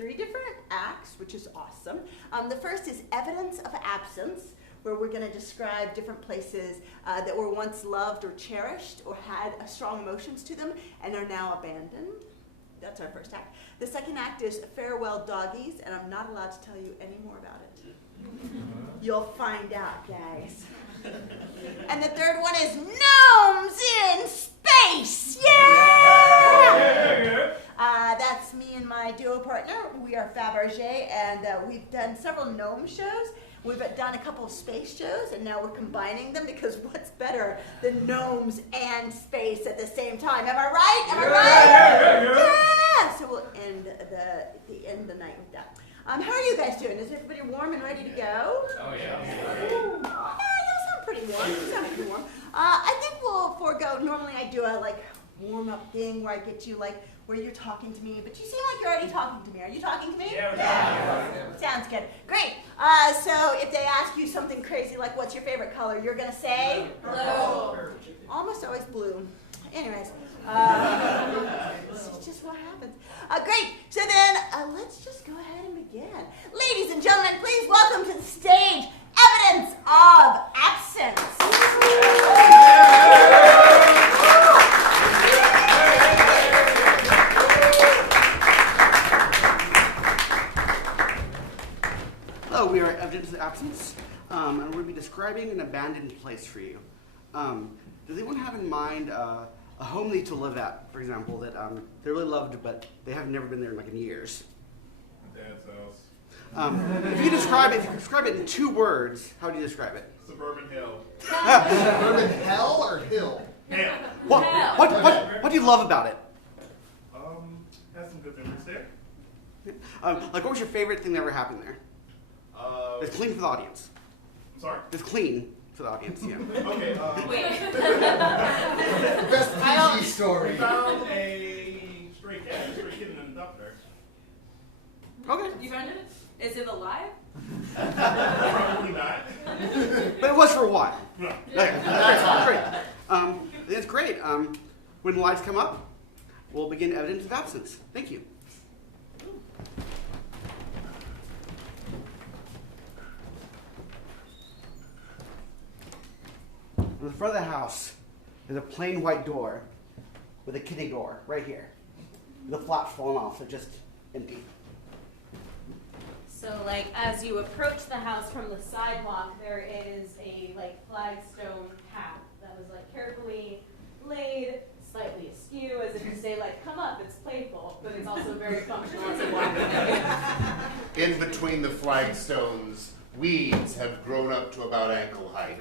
3 different acts, which is awesome. The first is evidence of absence, where we're going to describe different places that were once loved or cherished or had strong emotions to them and are now abandoned. That's our first act. The second act is farewell doggies, and I'm not allowed to tell you any more about it. You'll find out, guys. And the third one is gnomes in space. Yeah! That's me and my duo partner. We are Fabergé, and we've done several gnome shows. We've done a couple of space shows, and now we're combining them because what's better than gnomes and space at the same time? Am I right? Am I right? Yeah! So we'll end the night with that. How are you guys doing? Is everybody warm and ready to go? Oh, yeah. You sound pretty warm. I think we'll forego. Normally I do a warm-up thing where I get you where you're talking to me, but you seem like you're already talking to me. Are you talking to me? Yeah. Sounds good. Great. So if they ask you something crazy like what's your favorite color, you're gonna say Blue. Almost always blue. Anyways, this is just what happens. Great. So then let's just go ahead and begin. Ladies and gentlemen, please welcome to the stage evidence of absence. Hello, we are evidence of absence, and we're going to be describing an abandoned place for you. Does anyone have in mind a home they need to live at, for example, that they really loved, but they have never been there in years? My dad's house. If you describe it in 2 words, how would you describe it? Suburban hill. Suburban hell or hill? Hill. What do you love about it? Has some good memories there. What was your favorite thing that ever happened there? It's clean for the audience. I'm sorry. It's clean for the audience, yeah. Okay, Wait. Best PG story. we found a stray kid in an inductor. Okay. You found it? Is it alive? Probably not. But it was for a while. No. Okay, that's great. That's great. When the lights come up, we'll begin evidence of absence. Thank you. In the front of the house, there's a plain white door with a kitty door right here. The flap's fallen off, so just empty. So, as you approach the house from the sidewalk, there is a, flagstone path that was, carefully laid, slightly askew, as if to say, come up, it's playful, but it's also very functional as a walkway. In between the flagstones, weeds have grown up to about ankle height.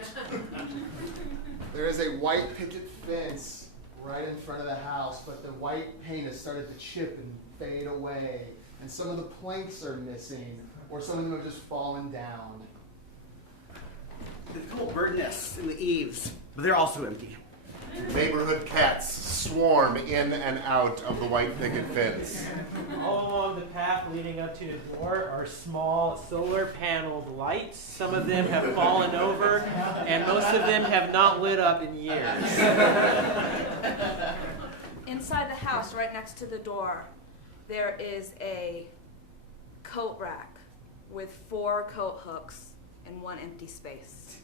There is a white picket fence right in front of the house, but the white paint has started to chip and fade away, and some of the planks are missing, or some of them have just fallen down. There's a couple bird nests in the eaves, but they're also empty. Neighborhood cats swarm in and out of the white picket fence. All along the path leading up to the door are small solar paneled lights. Some of them have fallen over, and most of them have not lit up in years. Inside the house, right next to the door, there is a coat rack with 4 coat hooks and 1 empty space.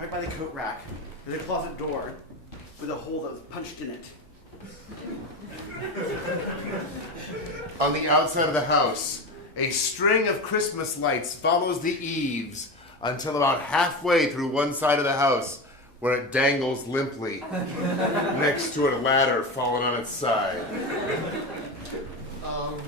Right by the coat rack, there's a closet door with a hole that was punched in it. On the outside of the house, a string of Christmas lights follows the eaves until about halfway through one side of the house, where it dangles limply next to a ladder fallen on its side.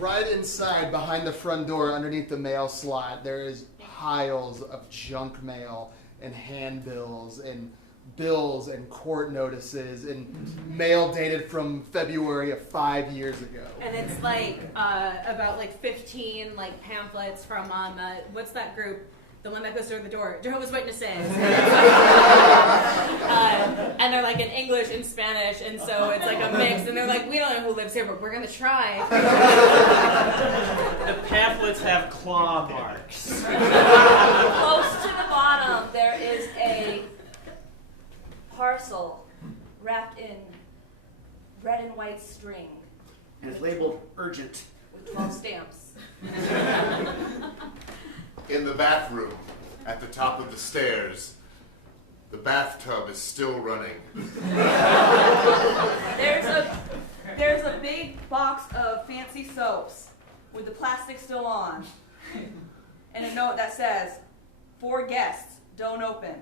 Right inside, behind the front door, underneath the mail slot, there is piles of junk mail and handbills and bills and court notices and mail dated from February of 5 years ago. And it's about 15 pamphlets from what's that group? The one that goes through the door, Jehovah's Witnesses. And they're in English and Spanish, and so it's a mix. And they're we don't know who lives here, but we're gonna try. The pamphlets have claw marks. Close to the bottom, there is a parcel wrapped in red and white string. and it's labeled urgent. With 12 stamps. In the bathroom, at the top of the stairs, the bathtub is still running. There's a big box of fancy soaps with the plastic still on. And a note that says, "For guests, don't open."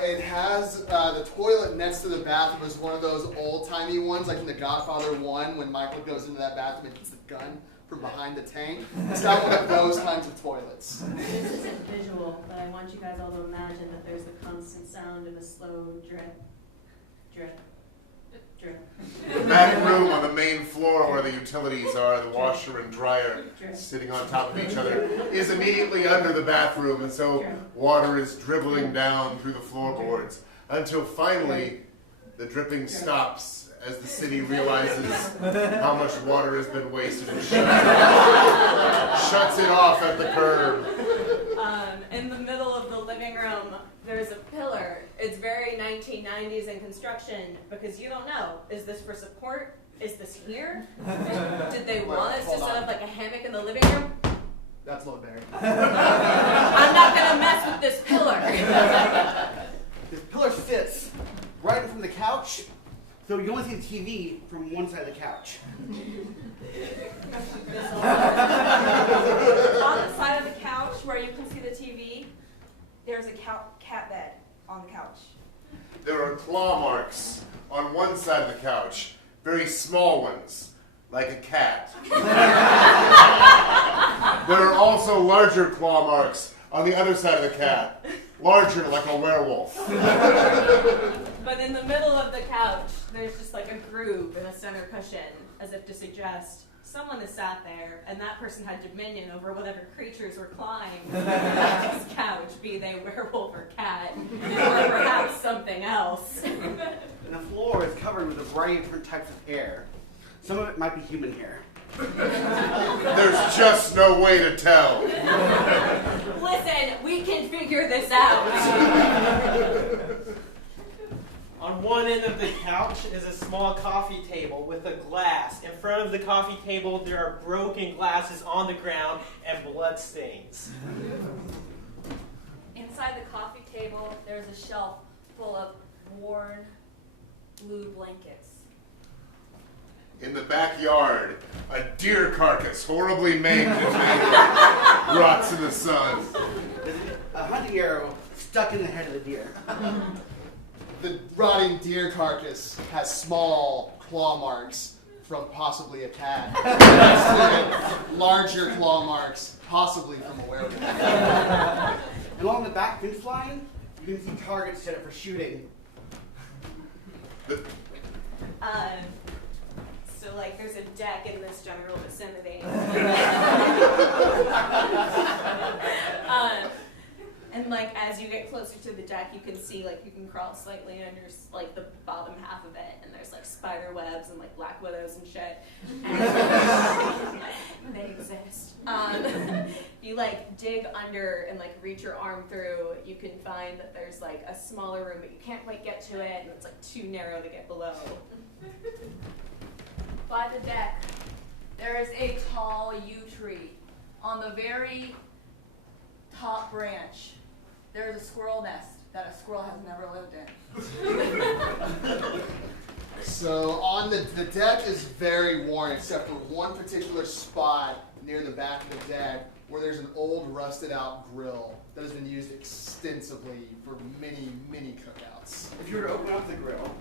It has the toilet next to the bathroom is one of those old-timey ones, like in The Godfather 1, when Michael goes into that bathroom and gets the gun from behind the tank. It's got one of those kinds of toilets. This isn't visual, but I want you guys all to imagine that there's the constant sound of a slow drip, drip, drip. The back room on the main floor where the utilities are, the washer and dryer sitting on top of each other, is immediately under the bathroom, and so water is dribbling down through the floorboards until finally the dripping stops as the city realizes how much water has been wasted and shuts it off at the curb. In the middle of the living room, there's a pillar. It's very 1990s in construction because you don't know. Is this for support? Is this here? Did they want us to set up like a hammock in the living room? That's low Barry. I'm not gonna mess with this pillar. This pillar sits right in front of the couch, so you only see the TV from one side of the couch. On the side of the couch where you can see the TV, there's a cat bed on the couch. There are claw marks on one side of the couch, very small ones, like a cat. There are also larger claw marks on the other side of the cat, larger like a werewolf. But in the middle of the couch, there's just like a groove in a center cushion, as if to suggest someone has sat there, and that person had dominion over whatever creatures were clawing this couch, be they werewolf or cat, or perhaps something else. And the floor is covered with a variety of different types of hair. Some of it might be human hair. There's just no way to tell. Listen, we can figure this out. On one end of the couch is a small coffee table with a glass. In front of the coffee table, there are broken glasses on the ground and blood stains. Inside the coffee table, there's a shelf full of worn blue blankets. In the backyard, a deer carcass, horribly maimed and mangled, rots in the sun. There's a hunting arrow stuck in the head of the deer. The rotting deer carcass has small claw marks from possibly a cat. Larger claw marks, possibly from a werewolf. And along the back fence line, you can see targets set up for shooting. So like there's a deck in this general vicinity. And like as you get closer to the deck, you can see like you can crawl slightly under like the bottom half of it, and there's like spider webs and like black widows and shit. And they exist. You like dig under and like reach your arm through, you can find that there's like a smaller room, but you can't quite get to it, and it's like too narrow to get below. By the deck, there is a tall yew tree. On the very top branch, there is a squirrel nest that a squirrel has never lived in. So on the deck is very worn, except for one particular spot near the back of the deck where there's an old rusted out grill that has been used extensively for many, many cookouts. If you were to open up the grill,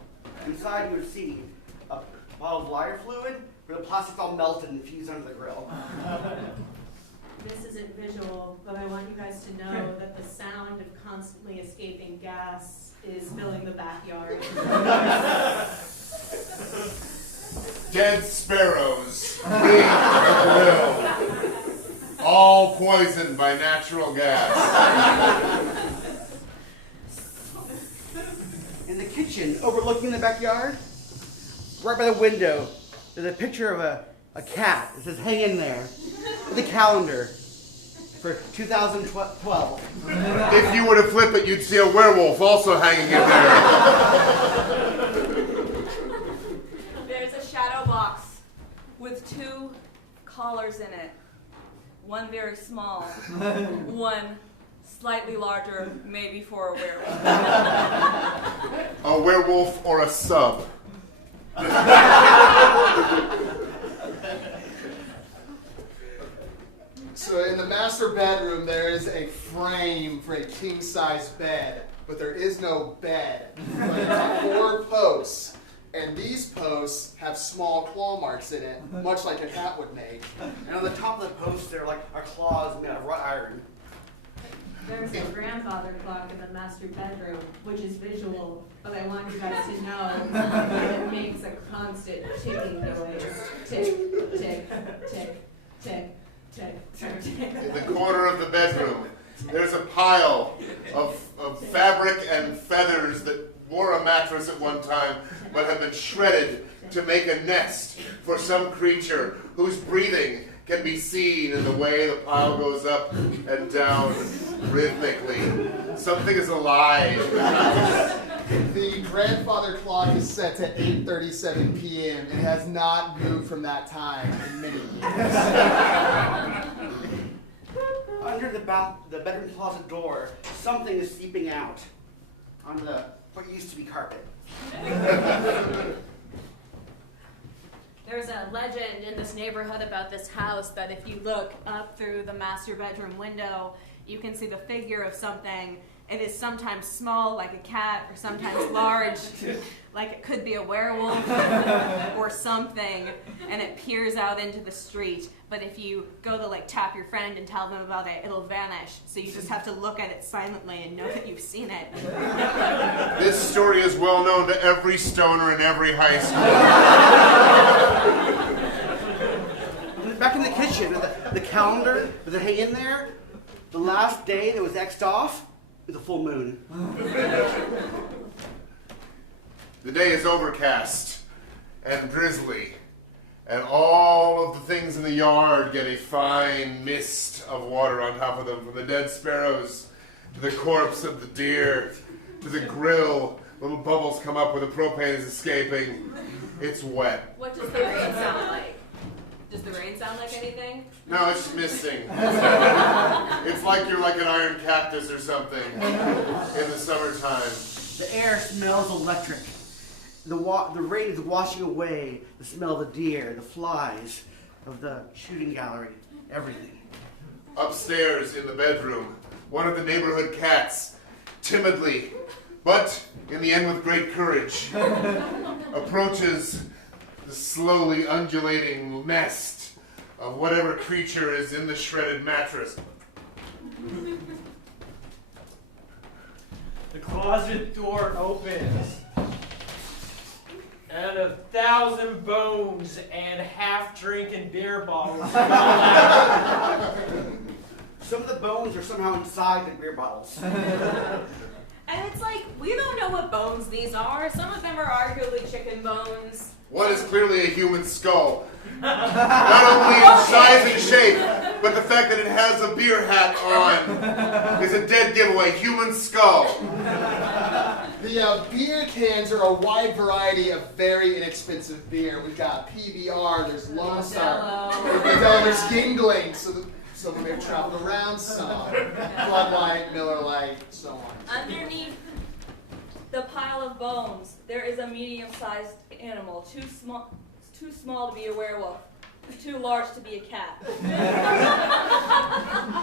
inside you would see a bottle of lighter fluid where the plastic's all melted and fused under the grill. This isn't visual, but I want you guys to know that the sound of constantly escaping gas is filling the backyard. Dead sparrows being at the grill, all poisoned by natural gas. In the kitchen, overlooking the backyard, right by the window, there's a picture of a cat. It says, "Hang in there," with a calendar for 2012. If you were to flip it, you'd see a werewolf also hanging in there. pile box with 2 collars in it. One very small, one slightly larger, maybe for a werewolf. A werewolf or a sub? So in the master bedroom, there is a frame for a king-size bed, but there is no bed. But it's 4 posts, and these posts have small claw marks in it, much like a cat would make. And on the top of the post, there are claws made of wrought iron. There's a grandfather clock in the master bedroom, which is visual, but I want you guys to know that it makes a constant ticking noise. Tick, tick, tick, tick, tick, tick, tick. In the corner of the bedroom, there's a pile of fabric and feathers that wore a mattress at one time, but have been shredded to make a nest for some creature whose breathing can be seen in the way the pile goes up and down rhythmically. Something is alive. The grandfather clock is set to 8:37 p.m. It has not moved from that time in many years. Under the bedroom closet door, something is seeping out on what used to be carpet. There's a legend in this neighborhood about this house that if you look up through the master bedroom window, you can see the figure of something. It is sometimes small, like a cat, or sometimes large, like it could be a werewolf or something, and it peers out into the street. But if you go to tap your friend and tell them about it, it'll vanish. So you just have to look at it silently and know that you've seen it. This story is well known to every stoner in every high school. Back in the kitchen, the calendar that they hang in there, the last day that was X'd off is a full moon. The day is overcast and drizzly, and all of the things in the yard get a fine mist of water on top of them, from the dead sparrows to the corpse of the deer to the grill. Little bubbles come up where the propane is escaping. It's wet. What does the rain sound like? Does the rain sound like anything? No, it's just misting. It's like you're like an iron cactus or something in the summertime. The air smells electric. The rain is washing away the smell of the deer, the flies, of the shooting gallery, everything. Upstairs in the bedroom, one of the neighborhood cats, timidly, but in the end with great courage, approaches the slowly undulating nest of whatever creature is in the shredded mattress. The closet door opens, and 1,000 bones and half-drinking beer bottles fall out. Some of the bones are somehow inside the beer bottles. And it's like, we don't know what bones these are. Some of them are arguably chicken bones. One is clearly a human skull. Not only in size and shape, but the fact that it has a beer hat on is a dead giveaway. Human skull. The beer cans are a wide variety of very inexpensive beer. We've got PBR, there's Lone Star, there's Yingling, so some of them have traveled around some. Bud Light, Miller Light, so on. Underneath the pile of bones, there is a medium-sized animal, too small to be a werewolf, too large to be a cat.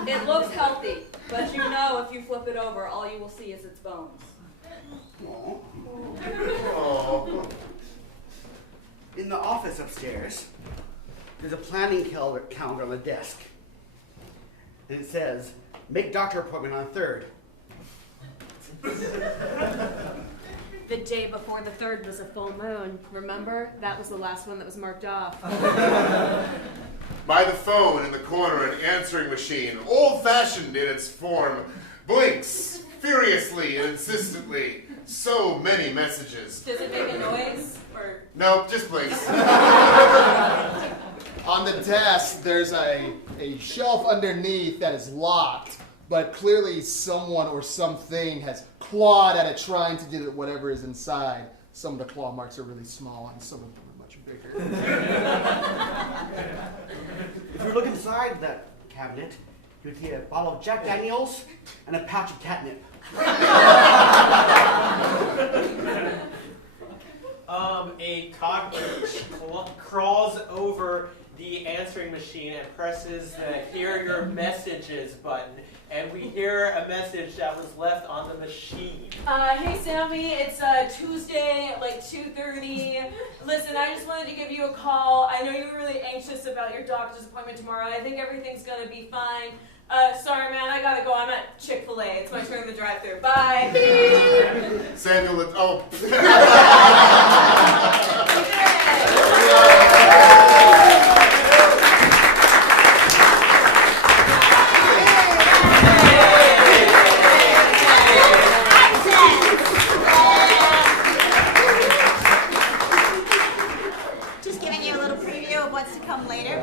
It looks healthy, but you know if you flip it over, all you will see is its bones. Aww. Aww. In the office upstairs, there's a planning calendar on the desk. And it says, make doctor appointment on 3rd. The day before the 3rd was a full moon. Remember? That was the last one that was marked off. By the phone in the corner, an answering machine, old-fashioned in its form, blinks furiously and insistently. So many messages. Does it make a noise? Or No, just blinks. On the desk, there's a shelf underneath that is locked, but clearly someone or something has clawed at it trying to get at whatever is inside. Some of the claw marks are really small, and some of them are much quicker. If you look inside that cabinet, you'd see a bottle of Jack Daniels and a pouch of catnip. A cockroach crawls over the answering machine and presses the "Hear Your Messages" button, and we hear a message that was left on the machine. Hey Sammy, it's Tuesday, like 2:30. Listen, I just wanted to give you a call. I know you were really anxious about your doctor's appointment tomorrow. I think everything's gonna be fine. Sorry man, I gotta go. I'm at Chick-fil-A. It's my turn in the drive-thru. Bye. Samuel, oh. Just giving you a little preview of what's to come later.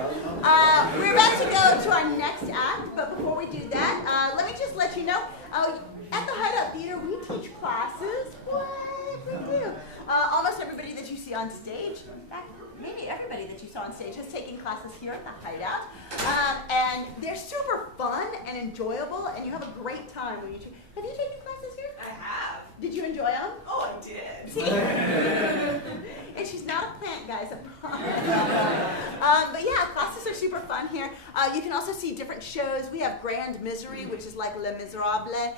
We're about to go to our next act, but before we do that, let me just let you know, at the Hideout Theater, we teach classes. What? We do. Almost everybody that you see on stage, in fact, maybe everybody that you saw on stage has taken classes here at the Hideout. And they're super fun and enjoyable, and you have a great time when you have you taken classes here? I have. Did you enjoy them? Oh, I did. And she's not a plant, guys, I promise. But yeah, classes are super fun here. You can also see different shows. We have Grand Misery, which is like Les Miserables,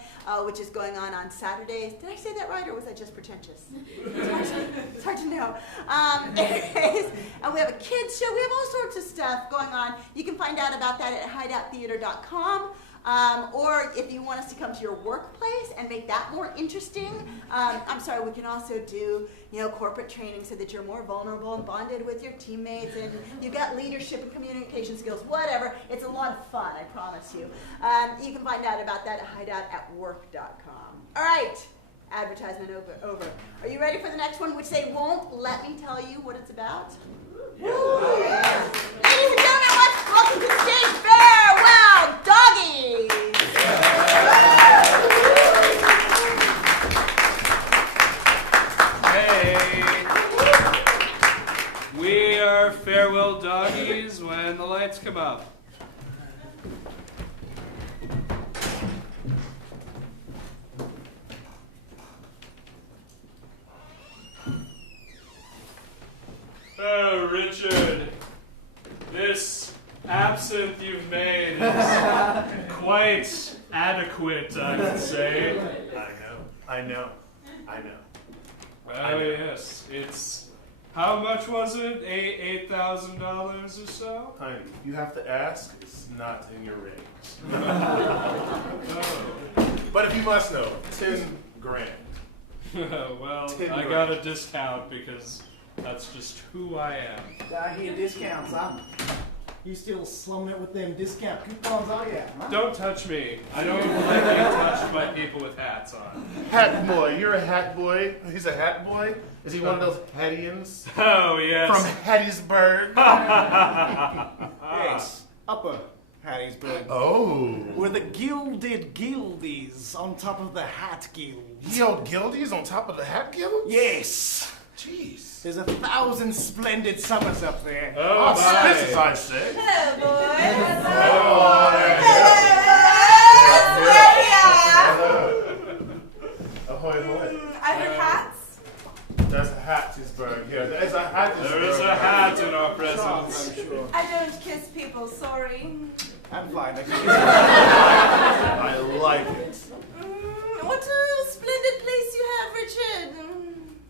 which is going on Saturdays. Did I say that right, or was I just pretentious? It's hard to know. Anyways, and we have a kids show. We have all sorts of stuff going on. You can find out about that at hideouttheater.com. Or if you want us to come to your workplace and make that more interesting, we can also do, corporate training so that you're more vulnerable and bonded with your teammates and you got leadership and communication skills, whatever. It's a lot of fun, I promise you. You can find out about that at hideoutatwork.com. All right, advertisement over. Are you ready for the next one, which they won't let me tell you what it's about? Woo! Ladies and gentlemen, welcome to the stage. Farewell, doggies! Hey! We are farewell doggies when the lights come up. Oh, Richard, this absinthe you've made is quite adequate, I would say. I know. Oh, yes, it's... How much was it? $8,000 or so? Honey, you have to ask. It's not in your range. Oh. But if you must know, 10 grand. Well, 10 I grand. got a discount because that's just who I am. I hear discounts, huh? You still slumming it with them discount coupons, are ya? Huh? Don't touch me. I don't like being touched by people with hats on. Hat boy, you're a hat boy. He's a hat boy? Is he one of those Hattians? Oh, yes. From Hattiesburg? Yes, Upper Hattiesburg. Oh. We're the gilded guildies on top of the hat guild. Yo, Gildy's on top of the hat guild? Yes. Jeez. There's 1,000 splendid summers up there. Oh, my. This is I say. Hello, boys. Ahoy, ahoy. Are there hats? That's a Hattiesburg here. There's a Hattiesburg. There is a hat in our presence. I'm sure. I don't kiss people, sorry. I'm fine. I like it. What a splendid place you have, Richard.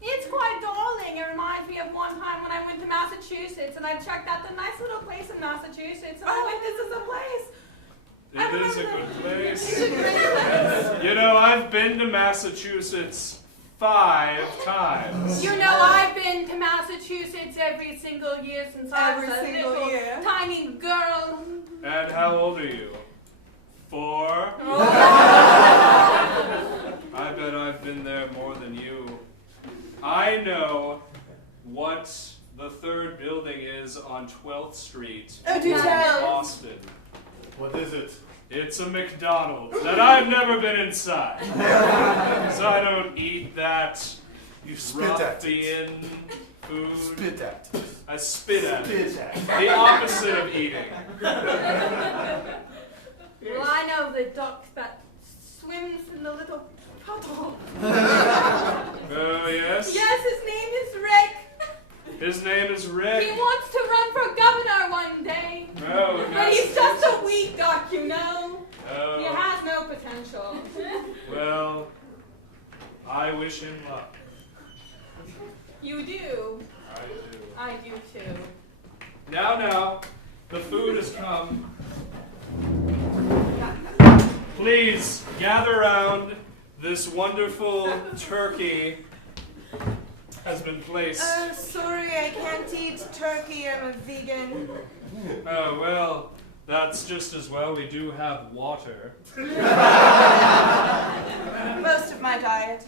It's quite darling. It reminds me of one time when I went to Massachusetts and I checked out the nice little place in Massachusetts and I went, this is a place. It is a good place. It's a great place. You know, I've been to Massachusetts 5 times. You know, I've been to Massachusetts every single year since I was Every a single little year. tiny girl. And how old are you? 4? I bet I've been there more than you. I know what the 3rd building is on 12th Street Oh, do in tell. Boston. What is it? It's a McDonald's that I've never been inside. Because I don't eat that You spit at it. ruffian food. Spit at it. I I spit at it. Spit at it. The opposite of eating. Well, I know the duck that swims in the little puddle. Oh, yes? Yes, his name is Rick. His name is Rick. He wants to run for governor one day. Oh, But he's just a weak duck, you know. Oh. He has no potential. Well, I wish him luck. You do. I do. I do too. Now, the food has come. Please gather round. This wonderful turkey has been placed. Sorry, I can't eat turkey. I'm a vegan. Oh, well, that's just as well. We do have water. Most of my diet.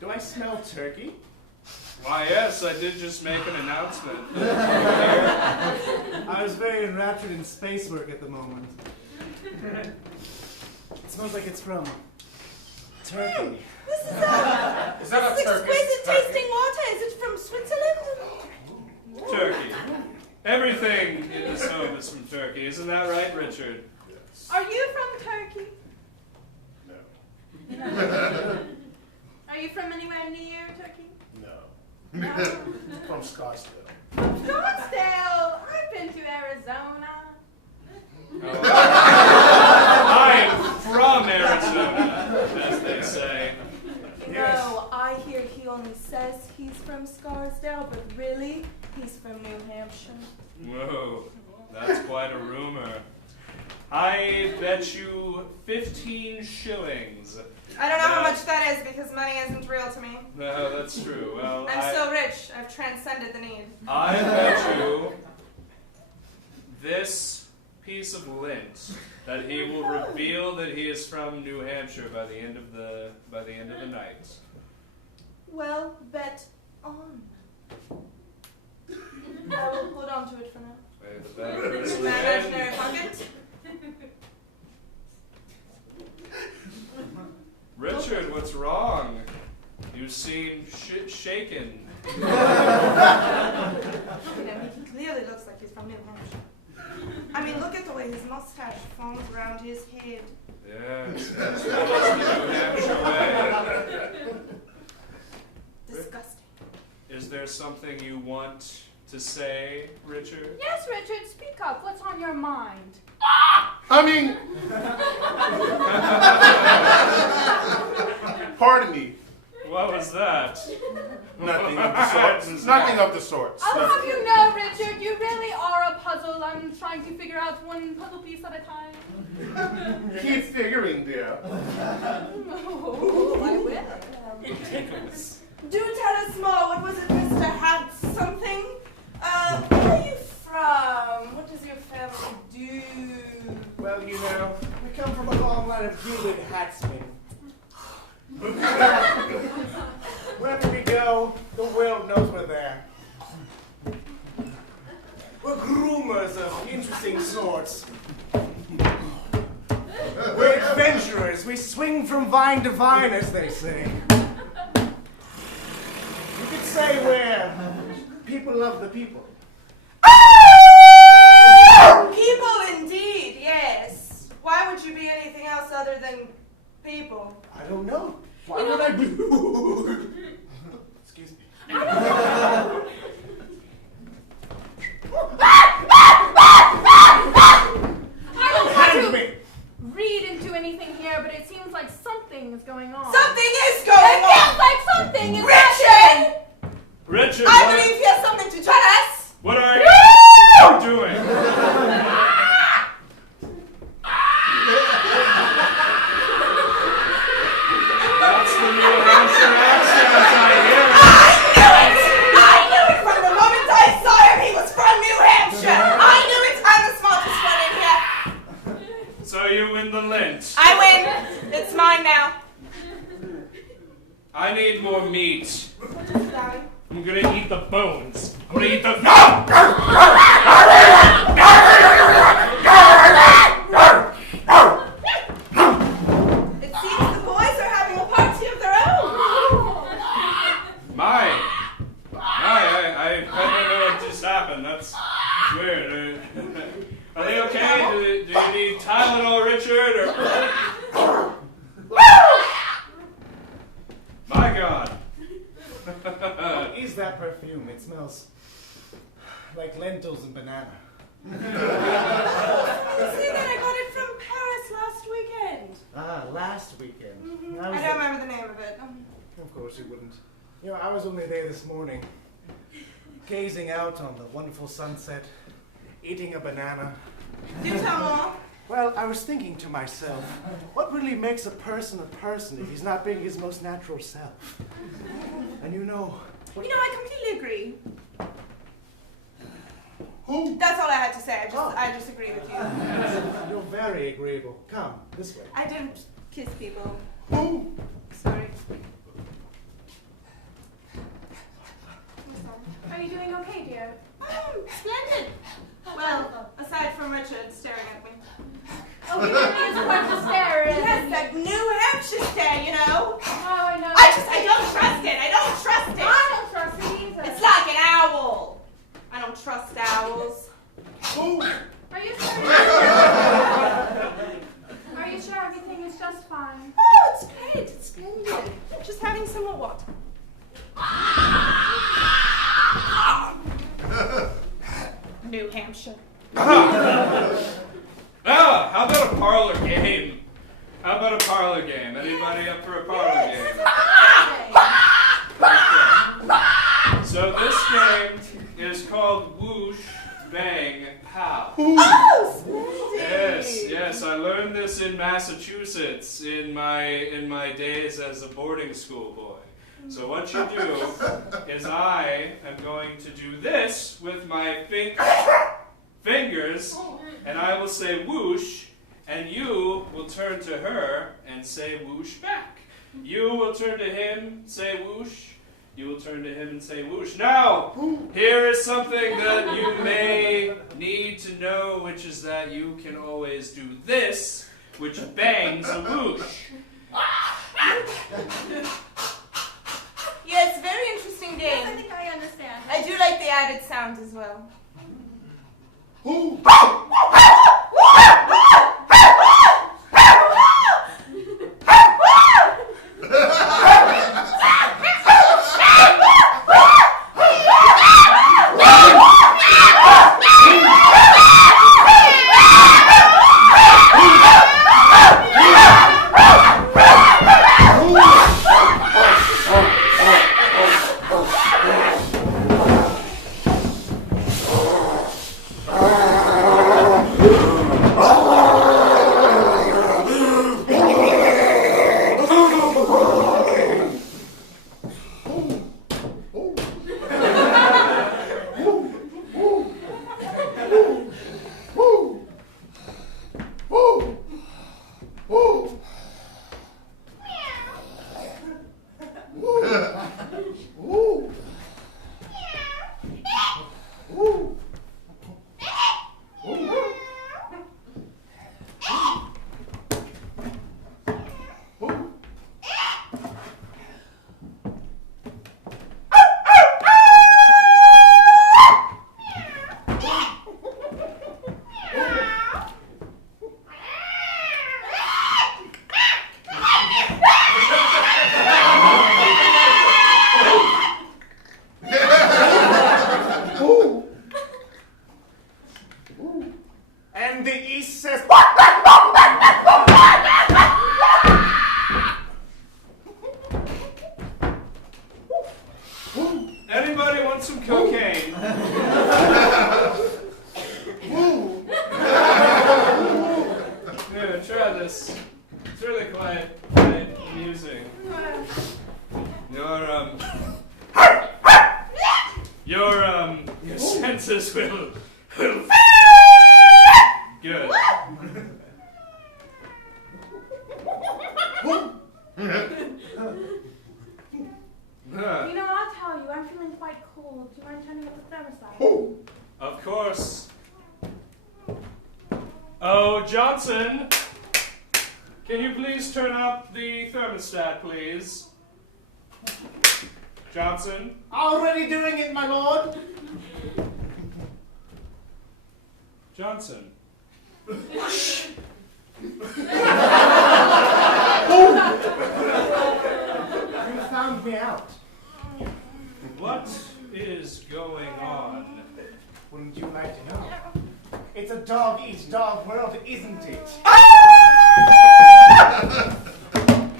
Do I smell turkey? Why, yes, I did just make an announcement. I was very enraptured in space work at the moment. It smells like it's from Turkey. This is Is that a turkey? exquisite tasting water. Is it from Switzerland? Turkey. Everything in this home is from Turkey. Isn't that right, Richard? Are you from Turkey? No. Are you from anywhere near Turkey? No. No. From Scottsdale. Scottsdale. I've been to Arizona. I am from Arizona, as they say. Yes. No, I hear he only says he's from Scarsdale, but really, he's from New Hampshire. Whoa, that's quite a rumor. I bet you 15 shillings. I don't know how much that is because money isn't real to me. No, that's true. Well, I'm so rich, I've transcended the need. I bet you this piece of lint that he will reveal that he is from New Hampshire by the end of the night. Well, bet on. I will hold on to it for now. Wait, the bag In is my imaginary pocket. Richard, what's wrong? You seem shaken. You know, he clearly looks like he's from New Hampshire. I mean, look at the way his mustache forms around his head. Yes, that's the New Hampshire way. Disgusting. Is there something you want to say, Richard? Yes, Richard, speak up. What's on your mind? I mean, pardon me. What was that? Nothing of the sorts. Nothing of the sorts. I'll have you know, Richard, you really are a puzzle. I'm trying to figure out one puzzle piece at a time. Keep figuring, dear. Oh, I will. Do tell us more. What was it, Mr. Hat something? Where are you from? What does your family do? Well, you know, we come from a long line of good hatsmen. Wherever we go, the world knows we're there. We're groomers of interesting sorts. We're adventurers. We swing from vine to vine, as they say. You could say we're people of the people. People indeed, yes. Why would you be anything else other than people? I don't know. Why would I be? Excuse me. I don't want Hand to me. read into anything here, but it seems like something is going on. Something is going It on! feels like something is Richard! Richard, I believe he has something to tell us! what are you doing? That's the New Hampshire accent, I hear. I knew it from the moment I saw him! He was from New Hampshire! I knew it! I'm the smartest one in here! So you win the lint. I win! It's mine now. I need more meat. Sorry. I'm gonna eat the bones. I'm gonna eat the. It seems the boys are having a party of their own. My, Please, that perfume. It smells like lentils and banana. See that? I got it from Paris last weekend. Ah, last weekend. I don't remember the name of it. Of course you wouldn't. You know, I was only there this morning, gazing out on the wonderful sunset, eating a banana. Do tell more. Well, I was thinking to myself, what really makes a person if he's not being his most natural self? And You know, I completely agree. That's all I had to say. I just agree with you. You're very agreeable. Come, this way. I don't kiss people. Who? Sorry. Are you doing okay, dear? Splendid. Well, aside from Richard staring at me. Oh, he didn't use quite to stare. Yes, that New Hampshire stare, you know. Oh, I know. I don't trust it. I don't trust it. I don't trust it either. It's like an owl. I don't trust owls. Who? Are you sure? Are you sure everything is just fine? Oh, it's great. It's splendid. Just having some more water. New Hampshire. Ah, how about a parlor game? How about a parlor game? Anybody up for a parlor game? Okay. So this game is called Whoosh, Bang, Pow. Oh, splendid. Yes, I learned this in Massachusetts in my days as a boarding school boy. So what you do is I am going to do this with my fingers, and I will say whoosh, and you will turn to her and say whoosh back. You will turn to him, say whoosh. You will turn to him and say whoosh. Now, here is something that you may need to know, which is that you can always do this, which bangs a whoosh. Yeah, it's a very interesting game. Yes, I think I understand. I do like the added sounds as well. Who? And the east says. Anybody want some cocaine? Yeah, try this. It's really quite amusing. Your senses will good. You know, I'll tell you, I'm feeling quite cold. Do you mind turning up the thermostat? Of course. Oh, Johnson, can you please turn up the thermostat, please? Johnson? Already doing it, my lord. Johnson. You found me out. What is going on? Wouldn't you like to know? It's a dog-eat-dog world, isn't it?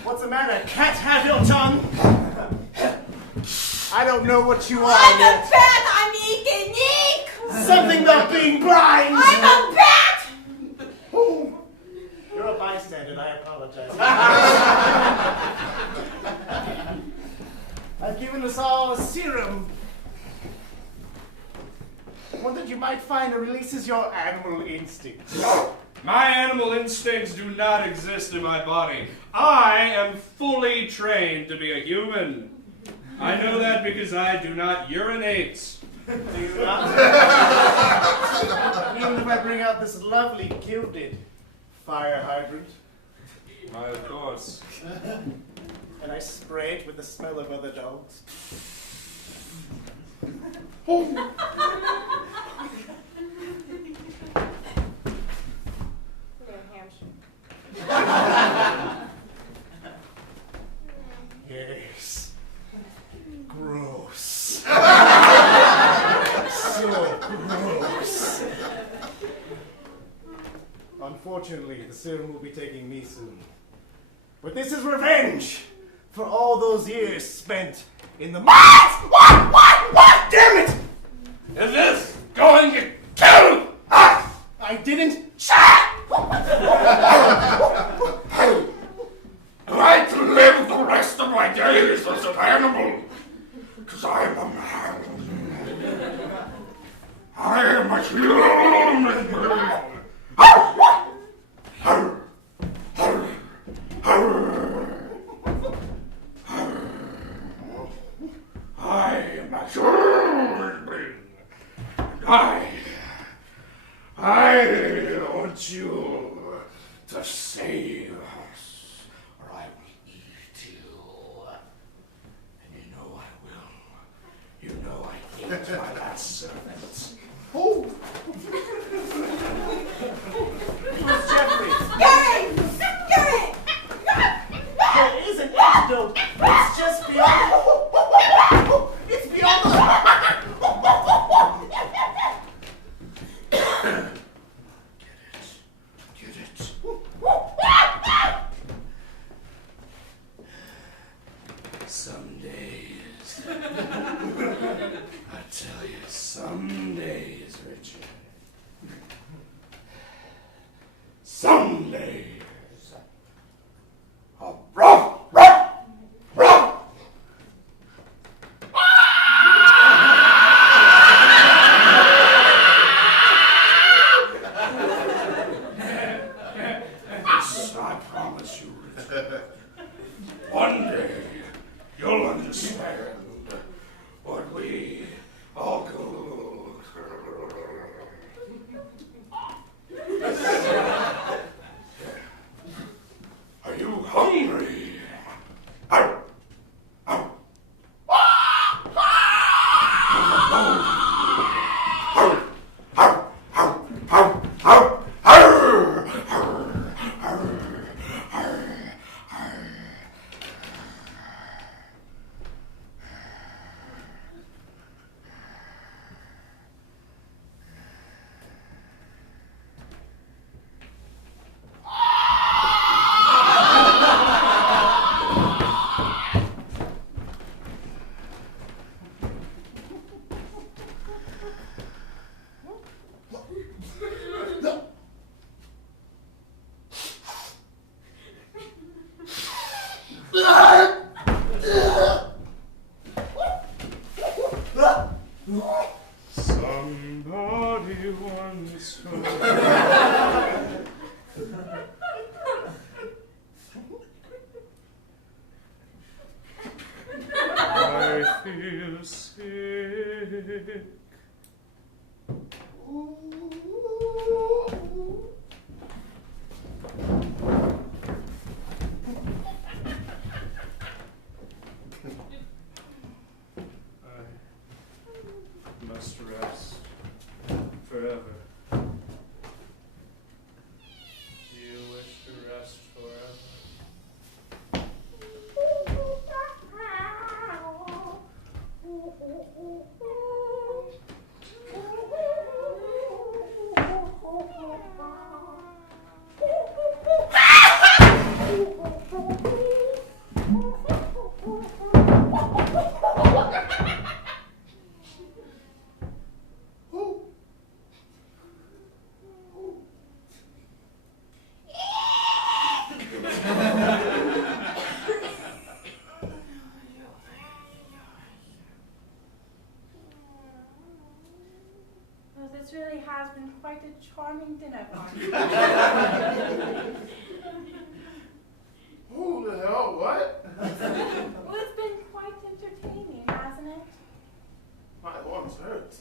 What's the matter? Cat have your tongue? I don't know what you are I'm yet. a bat! I'm eating eek! Something about being blind! I'm a bat! You're a bystander, I apologize. I've given us all a serum. One that you might find releases your animal instincts. My animal instincts do not exist in my body. I am fully trained to be a human. I know that because I do not urinate. Do you not? Even if I bring out this lovely gilded fire hydrant. Why, of course. And I spray it with the smell of other dogs. Yes. Gross. So gross. Unfortunately, the serum will be taking me soon. But this is revenge for all those years spent in the What? Damn it! Is this going to kill us? I didn't. I'd like to live the rest of my days as an animal, because I'm a man. I am a human being. I am a human being. I want you to save us, or I will eat you. And you know I will. You know I ate my last servant. Oh! Who's Jeffrey? Gary! Gary! There is an antidote. It's just beyond. It's beyond the. Get it. Some days. I tell you, some days, Richard. Some days. Ruff! I promise you, Richard. One day, you'll understand what we all go through. Are you hungry? Somebody once told me I feel sick. I must rest forever. Do you wish to rest forever? Well, this really has been quite a charming dinner party. Who the hell? What? Well, it's been quite entertaining, hasn't it? My arms hurt.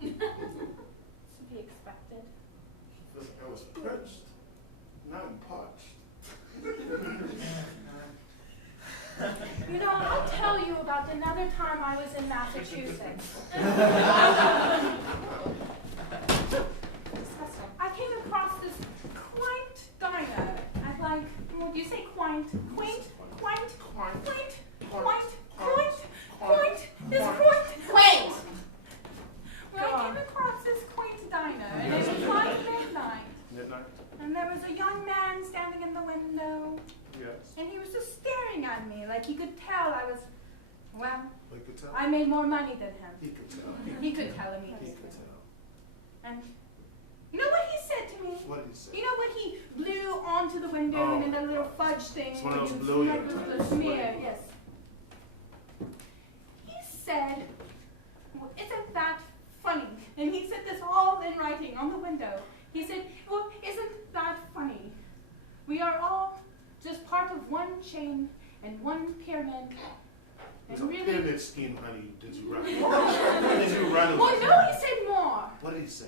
To be expected. I was perched. Now I'm parched. You know, I'll tell you about another time I was in Massachusetts. I came across this quaint diner at like, what do you say quaint? Quaint? Quaint? Quaint? Quaint? Quaint? Quaint? This quaint? Quaint! Well, I came across this quaint diner, and it was like midnight. Midnight? And there was a young man standing in the window, Yes. and he was just staring at me like he could tell I was, well, You could tell. I made more money than him. He could tell. He could tell me. He could tell. And you know what he said to me? What did he say? You know when he blew onto the window Oh. and then a little fudge thing? It's one of those and blow like your the types. smear, yes. He said, well, isn't that funny? And he said this all in writing on the window. He said, well, isn't that funny? We are all just part of one chain and one pyramid. It's And a really, pyramid scheme, honey. Did you run? Did you run well, away? no, he said more. What did he say?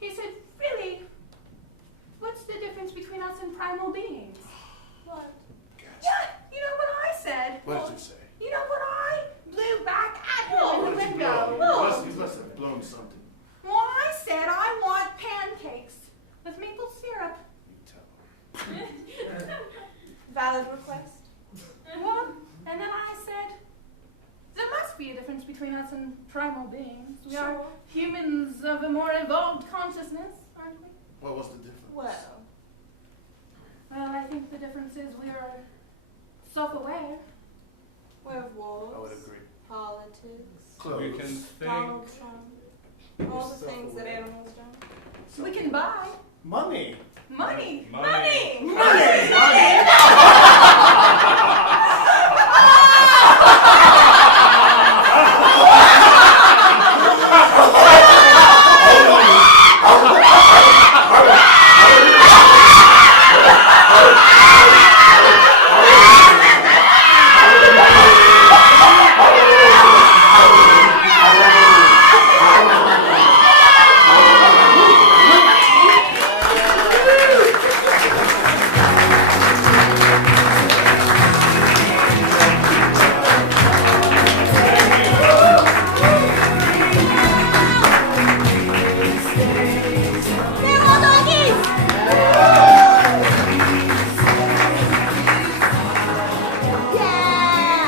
He said, really, what's the difference between us and primal beings? What? Yeah, you know what I said? What did you say? You know what I blew back at him What in the did you window? blow? You must have blown something. Well, I said I want pancakes with maple syrup. You tell. Valid request. Well, and then I said, there must be a difference between us and primal beings. We are Sure. humans of a more evolved consciousness, aren't we? What was the difference? Well, Well, I think the difference is we are self-aware. werewolves. I would agree. Politics. Close. We can think. Donald Trump. All the things that animals don't. We can buy Money. money. Money.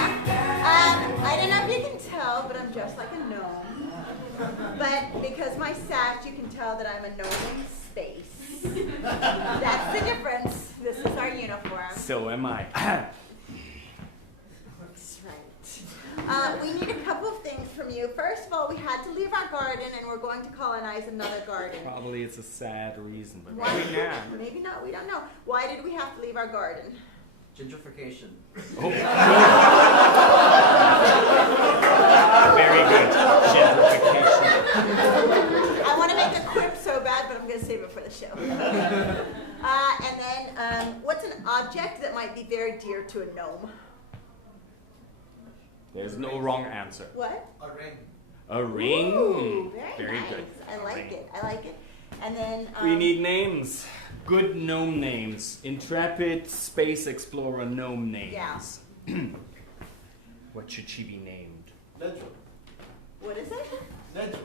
I don't know if you can tell, but I'm dressed like a gnome. But because my sash, you can tell that I'm a gnome in space. That's the difference. This is our uniform. So am I. That's right. We need a couple of things from you. First of all, we had to leave our garden, and we're going to colonize another garden. Probably it's a sad reason, but Why? maybe not. Maybe not. We don't know. Why did we have to leave our garden? Gentrification. Oh. Very good. Gentrification. I want to make a quip so bad, but I'm going to save it for the show. And then, what's an object that might be very dear to a gnome? There's no wrong answer. What? A ring. A ring. Ooh, very nice. good. I like it. I like it. And then We need names. Good gnome names. Intrepid space explorer gnome names. Yeah. What should she be named? Nedra. What is it? Nedra.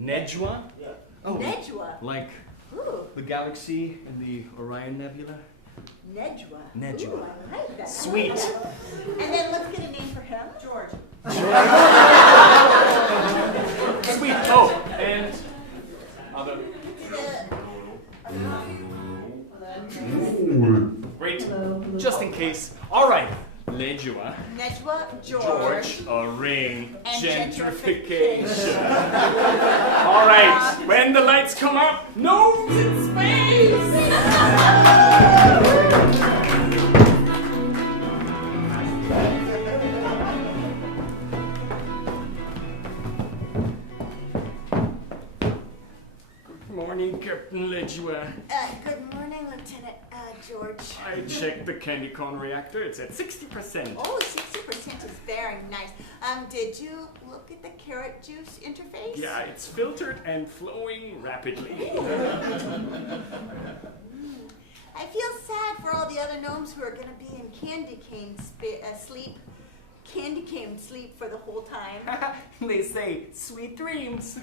Nedjwa? Yeah. Oh, Nedjwa. like Ooh, the galaxy and the Orion Nebula? Nedjwa. Nedjwa. Ooh, I like that. Sweet. And then let's get a name for him. George. Nejua. Nejwa, George, a ring, And gentrification. All right, when the lights come up, gnomes in space! Good morning, Captain Lejua. Good morning, Lieutenant George. I checked the candy corn reactor. It's at 60%. Oh, 60% is very nice. Did you look at the carrot juice interface? Yeah, it's filtered and flowing rapidly. I feel sad for all the other gnomes who are going to be in candy cane sleep for the whole time. They say, sweet dreams.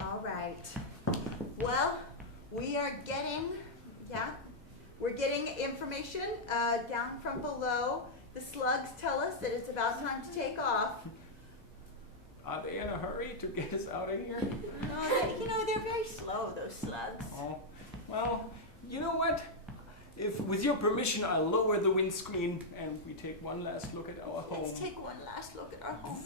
All right. Well, we're getting information down from below. The slugs tell us that it's about time to take off. Are they in a hurry to get us out of here? No, they're very slow, those slugs. Oh, well, you know what? If, with your permission, I'll lower the windscreen and we take one last look at our home. Let's take one last look at our home.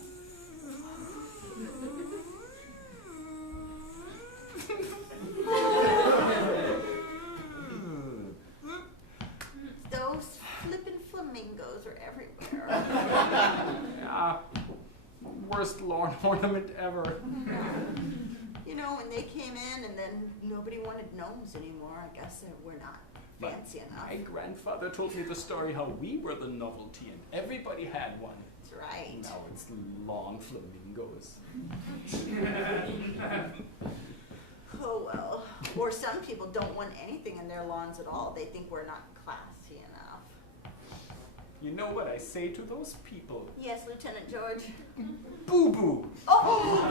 Those flippin' flamingos are everywhere. Yeah, worst lawn ornament ever. You know, when they came in and then nobody wanted gnomes anymore, I guess we're not fancy enough. My grandfather told me the story how we were the novelty and everybody had one. That's right. Now it's lawn flamingos. Oh well. Or some people don't want anything in their lawns at all. They think we're not classy enough. You know what I say to those people? Yes, Lieutenant George. Boo-boo! Oh!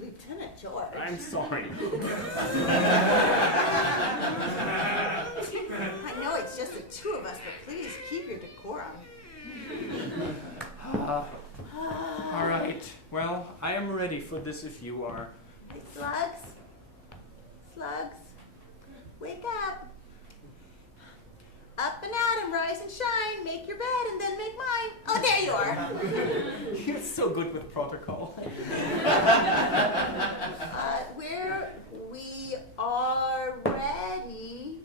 Lieutenant George. I'm sorry. I know it's just the two of us, but please keep your decorum. All right. Well, I am ready for this if you are. Hey, slugs. Slugs. Wake up. Up and out and rise and shine. Make your bed and then make mine. Oh, there you are. You're so good with protocol. We are ready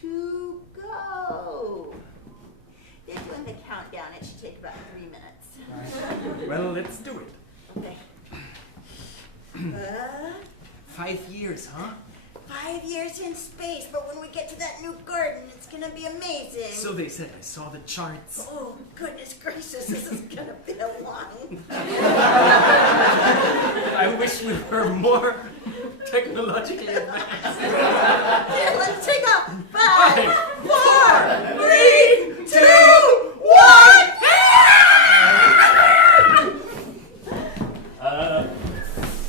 to go. They're doing the countdown. It should take about 3 minutes. Well, let's do it. Okay. 5 years, huh? 5 years in space, but when we get to that new garden, it's gonna be amazing. So they said. I saw the charts. Oh, goodness gracious, this is gonna be a long. I wish we were more technologically advanced. Here, let's take off. 5, 4, 3, 2, 1.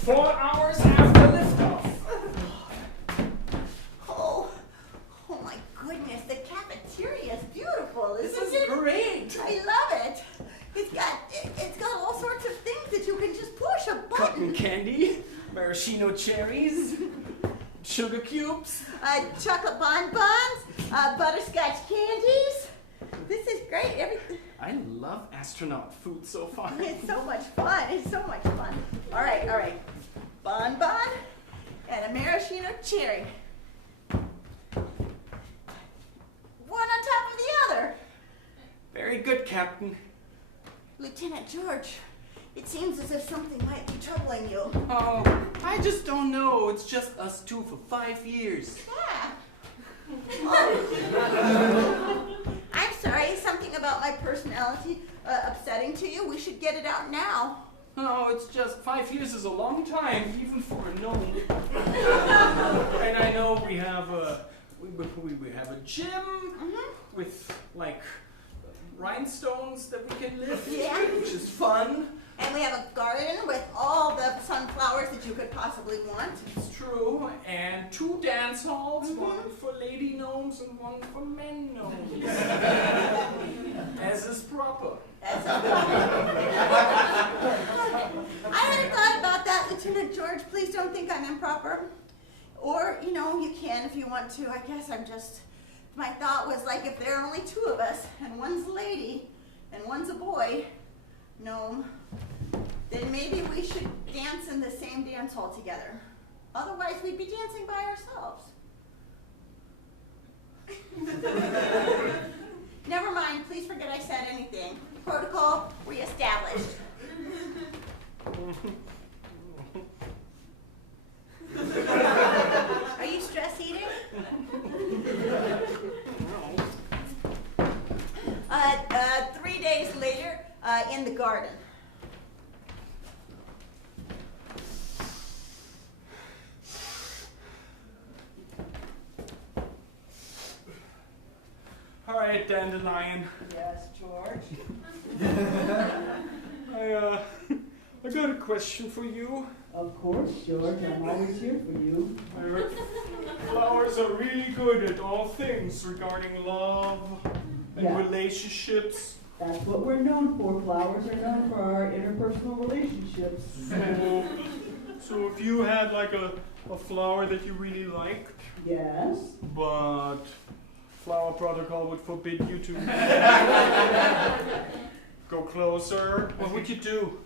4 hours after liftoff. Oh my goodness, the cafeteria is beautiful, isn't This is it? great. I love it. It's got all sorts of things that you can just push a button. Cotton candy, maraschino cherries, sugar cubes. Chocolate bonbons, butterscotch candies. This is great. Everything. I love astronaut food so far. It's so much fun. It's so much fun. All right. Bonbon and a maraschino cherry. One on top of the other. Very good, Captain. Lieutenant George, it seems as if something might be troubling you. Oh, I just don't know. It's just us two for 5 years. Yeah. Oh. I'm sorry, something about my personality upsetting to you? We should get it out now. No, it's just 5 years is a long time, even for a gnome. And I know we have a gym with like rhinestones that we can lift, which is fun. And we have a garden with all the sunflowers that you could possibly want. It's true. And 2 dance halls, one for lady gnomes and one for men gnomes. As is proper. I hadn't thought about that, Lieutenant George. Please don't think I'm improper. Or, you can if you want to. I guess I'm just my thought was like if there are only two of us, and one's a lady, and one's a boy, gnome, then maybe we should dance in the same dance hall together. Otherwise, we'd be dancing by ourselves. Never mind, please forget I said anything. Protocol reestablished. Are you stress eating? 3 days later, in the garden. All right, Dandelion. Yes, George. I got a question for you. Of course, George. I'm always here for you. I heard flowers are really good at all things regarding love and Yeah. relationships. That's what we're known for. Flowers are known for our interpersonal relationships. So if you had like a flower that you really liked, Yes. but flower protocol would forbid you to go closer, what would you do?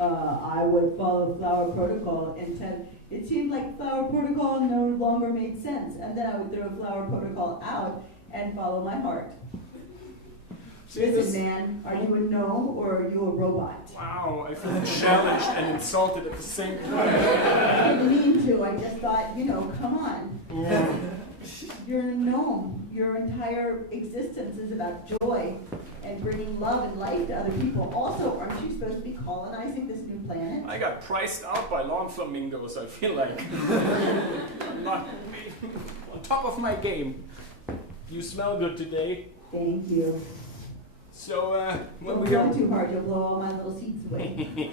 I would follow flower protocol until it seemed like flower protocol no longer made sense, and then I would throw flower protocol out and follow my heart. Listen, man, are you a gnome or are you a robot? Wow, I feel challenged and insulted at the same time. I didn't mean to. I just thought, come on. You're a gnome. Your entire existence is about joy and bringing love and light to other people. Also, aren't you supposed to be colonizing this new planet? I got priced out by lawn flamingos, I feel like. I'm not on top of my game. You smell good today. Thank you. So, when Don't we go go too hard, you'll blow all my little seeds away.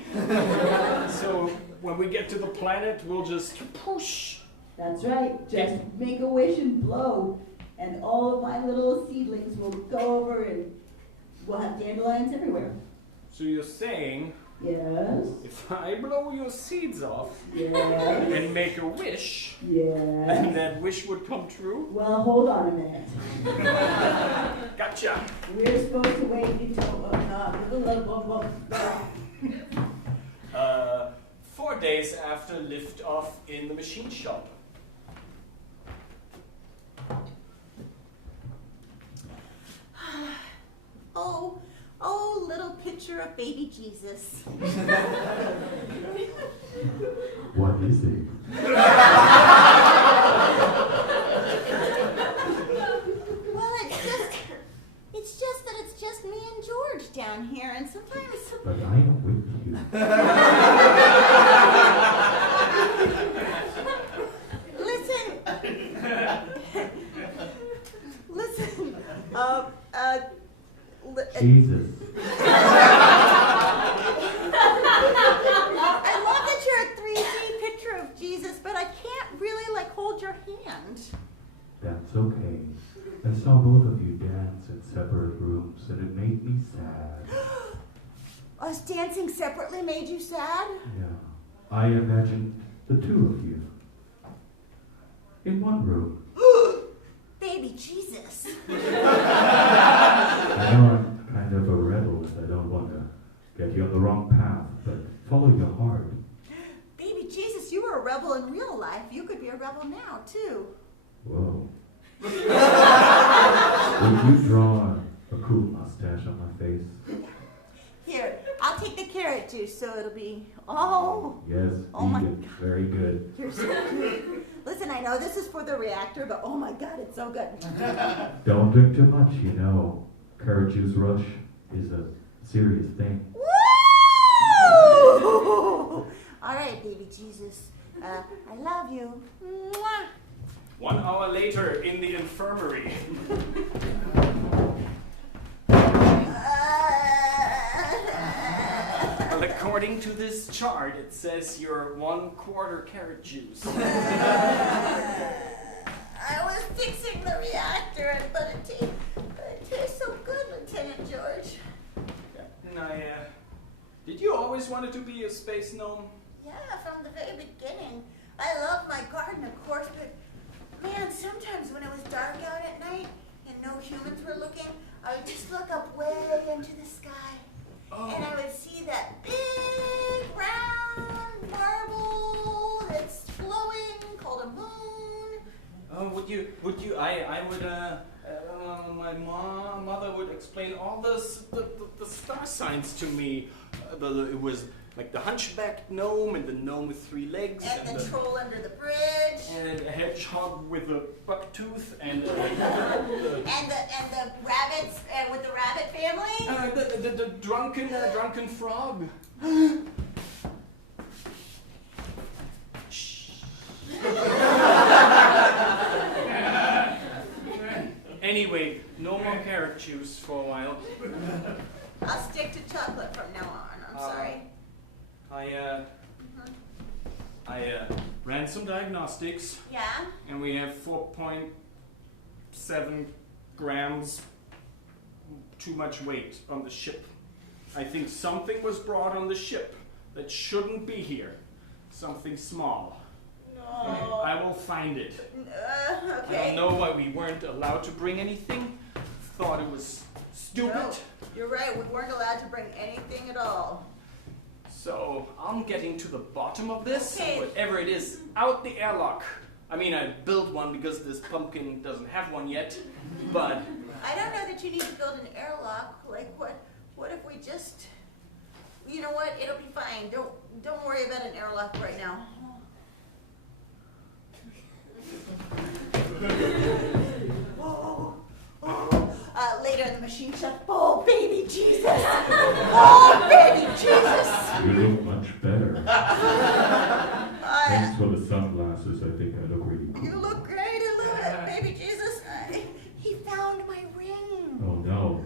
So, when we get to the planet, we'll just push. That's right. Just make a wish and blow, and all of my little seedlings will go over, and we'll have dandelions everywhere. So you're saying, Yes. if I blow your seeds off Yes. and make a wish, Yes. and that wish would come true? Well, hold on a minute. Gotcha. We're supposed to wait until 4 days after liftoff in the machine shop. Oh, little picture of baby Jesus. What is it? Well, it's just that it's just me and George down here, and sometimes. But I am with you. Listen. Jesus. I love that you're a 3D picture of Jesus, but I can't really hold your hand. That's okay. I saw both of you dance in separate rooms and it made me sad. Us dancing separately made you sad? Yeah. I imagined the two of you in one room. Baby Jesus. I know I'm kind of a rebel and I don't want to get you on the wrong path, but follow your heart. Baby Jesus, you were a rebel in real life. You could be a rebel now, too. Whoa. Would you draw a cool mustache on my face? Here, I'll take the carrot juice so it'll be. Oh! Yes, Oh my vegan. Very good. You're so cute. Listen, I know this is for the reactor, but oh my god, it's so good. Don't drink too much, you know. Carrot juice rush is a serious thing. Woo! All right, baby Jesus. I love you. Mwah. 1 hour later in the infirmary. Well, according to this chart, it says you're 1/4 carrot juice. I was fixing the reactor, but it tastes so good, Lieutenant George. Did you always wanted to be a space gnome? Yeah, from the very beginning. I love my garden, of course, but man, sometimes when it was dark out at night humans were looking, I would just look up way into the sky, and I would see that big round marble that's glowing called a moon. My mother would explain all the star signs to me. It was like the hunchback gnome and the gnome with 3 legs. And the troll under the bridge. And a hedgehog with a buck tooth and and the rabbits with the rabbit family. The drunken frog. Anyway, no more carrot juice for a while. I'll stick to chocolate from now on. I'm sorry. I ran some diagnostics. Yeah? And we have 4.7 grams too much weight on the ship. I think something was brought on the ship that shouldn't be here. Something small. No. I will find it. Okay. I don't know why we weren't allowed to bring anything. Thought it was stupid. No, you're right. We weren't allowed to bring anything at all. So I'm getting to the bottom of this. Okay. Whatever it is, out the airlock. I mean, I built one because this pumpkin doesn't have one yet, but... I don't know that you need to build an airlock. Like, what if we just... You know what? It'll be fine. Don't worry about an airlock right now. Later in the machine shop. Oh, baby Jesus! Oh, baby Jesus! You look much better. Thanks for the sunglasses. I think I look really cool. You look great, baby Jesus. He found my ring. Oh no.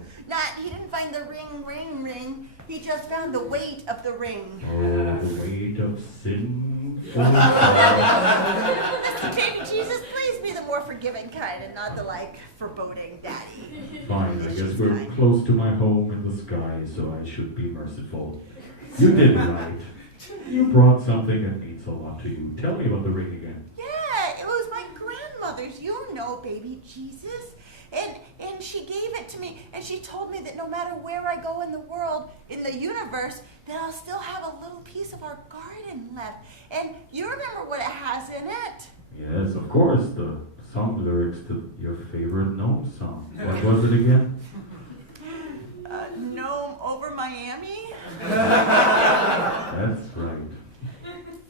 He didn't find the ring. He just found the weight of the ring. Oh, the weight of sin. Listen, baby Jesus, please be the more forgiving kind and not the, foreboding daddy. Fine, I guess we're close to my home in the sky, so I should be merciful. You did right. You brought something that means a lot to you. Tell me about the ring again. Yeah, it was my grandmother's. You know, baby Jesus. And she gave it to me, and she told me that no matter where I go in the world, in the universe, that I'll still have a little piece of our garden left. And you remember what it has in it? Yes, of course, the song lyrics to your favorite gnome song. What was it again? Gnome over Miami? That's right.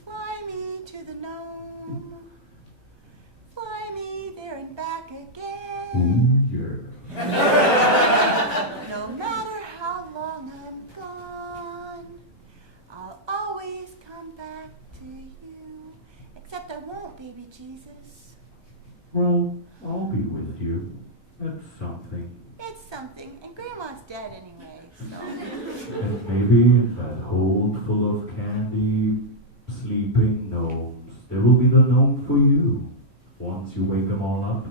Fly me to the gnome. Fly me there and back again. Ooh, yeah. No matter how long I'm gone, I'll always come back to you. Except I won't, baby Jesus. Well, I'll be with you. That's something. It's something, and Grandma's dead anyway, so. And maybe in that hold full of candy, sleeping gnomes, there will be the gnome for you, once you wake them all up.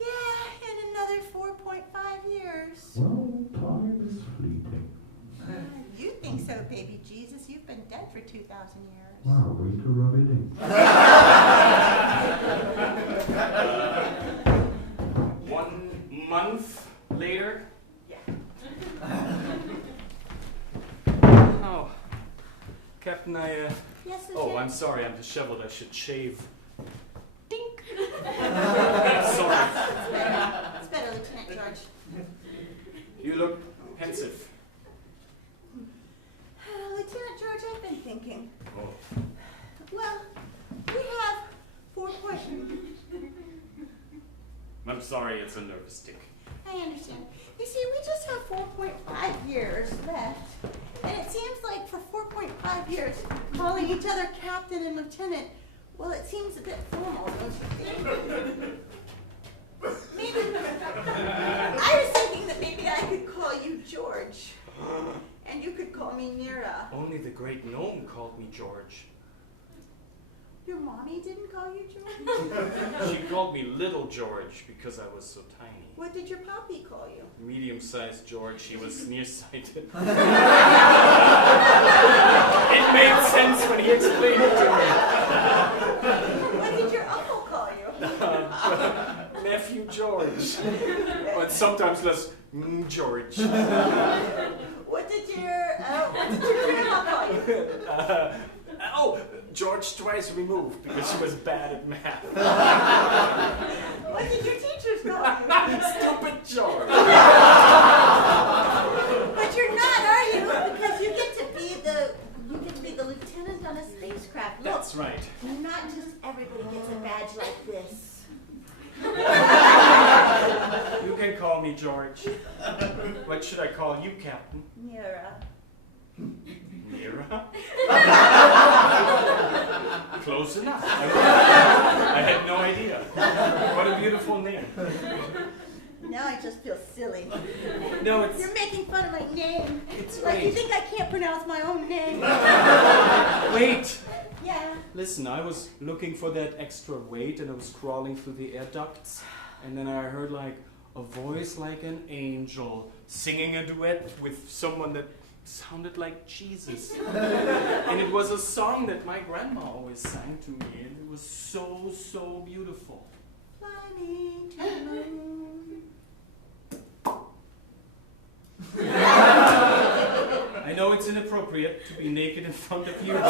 Yeah, in another 4.5 years. Well, time is fleeting. You think so, baby Jesus. You've been dead for 2,000 years. Wow, way to rub it in. 1 month later. Yeah. Oh, Captain, Yes, Oh, Lieutenant? I'm sorry. I'm disheveled. I should shave. Dink. Sorry. It's better, Lieutenant George. You look pensive. Lieutenant George, I've been thinking. Oh. Well, we have 4 point... I'm sorry, it's a nervous tick. I understand. You see, we just have 4.5 years left. And it seems like for 4.5 years, calling each other captain and lieutenant, well, it seems a bit formal, don't you think? Maybe... I was thinking that maybe I could call you George. And you could call me Nira. Only the great gnome called me George. Your mommy didn't call you George? She called me Little George because I was so tiny. What did your poppy call you? Medium-sized George. He was nearsighted. It made sense when he explained it to me. What did your uncle call you? Nephew George. But sometimes less George. What did your grandma call you? George twice removed because she was bad at math. What did your teachers call you? Stupid George. But you're not, are you? Because you get to be the lieutenant on a spacecraft. Look, That's right. not just everybody gets a badge like this. You can call me George. What should I call you, Captain? Mira. Mira? Close enough. I had no idea. What a beautiful name. Now I just feel silly. No, it's... You're making fun of my name. It's like you wait. think I can't pronounce my own name. Wait. Yeah. Listen, I was looking for that extra weight and I was crawling through the air ducts and then I heard like a voice like an angel singing a duet with someone that sounded like Jesus. And it was a song that my grandma always sang to me and it was so, so beautiful. Fly me to the moon. I know it's inappropriate to be naked in front of you. I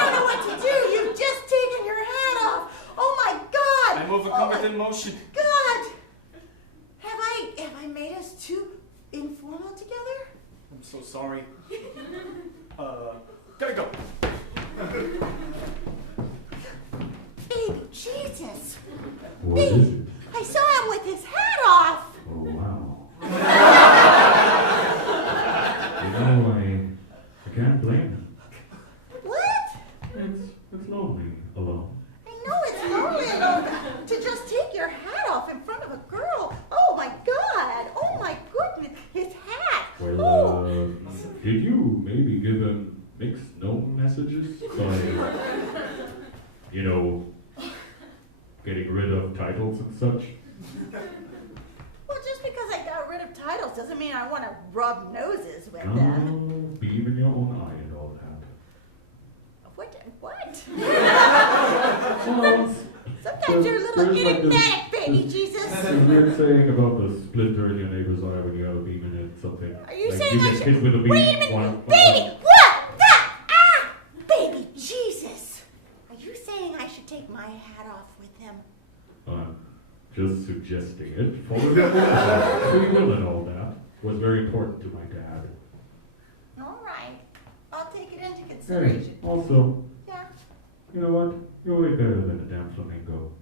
don't know what to do. You've just taken your hat off. Oh my God! I'm overcome with emotion. God! Have I made us too informal together? I'm so sorry. Gotta go. Baby Jesus! What is it? I saw him with his hat off. Oh, wow. You know, I can't blame him. What? It's lonely alone. I know it's lonely alone to just take your hat off in front of a girl. Oh my God! Oh my goodness! His hat! Well, did you maybe give him mixed gnome messages by, you know, getting rid of titles and such? Well, just because I got rid of titles doesn't mean I want to rub noses with them. Oh, beam in your own eye and all that. What? Well, Sometimes you're a little there's like enigmatic, baby Jesus. There's a weird saying about the splinter in your neighbor's eye when you have a beam in it, something. Are you like saying you I get should... hit with a beam? Wait a minute! One, Baby! What? Baby Jesus! Are you saying I should take my hat off with him? I'm just suggesting it. For free will and all that was very important to my dad. All right. I'll take it into Hey, consideration. also, Yeah. you know what? You're way better than a damn flamingo.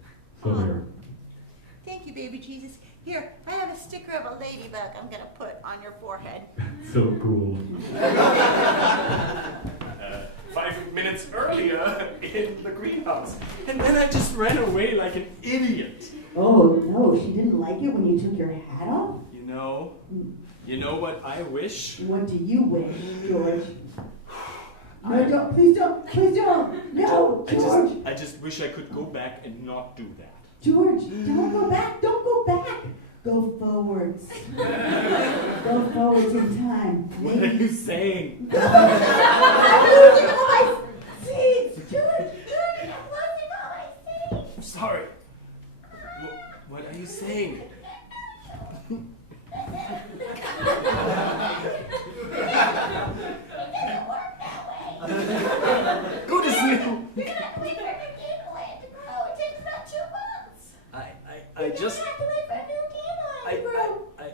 So there. Thank you, baby Jesus. Here, I have a sticker of a ladybug I'm going to put on your forehead. So cool. 5 minutes earlier in the greenhouse. And then I just ran away like an idiot. Oh, no, she didn't like it when you took your hat off? You know what I wish? What do you wish, George? No, don't, please don't, no, George. I just wish I could go back and not do that. George, don't go back, Go forwards. Go forwards in time. What are you saying? I'm losing all my seeds, George, I'm losing all my seeds. I'm sorry. What are you saying? Good as new. You're gonna have to wait for a new dandelion to grow. It takes about 2 months. I You're just gonna have to wait for a new dandelion to grow.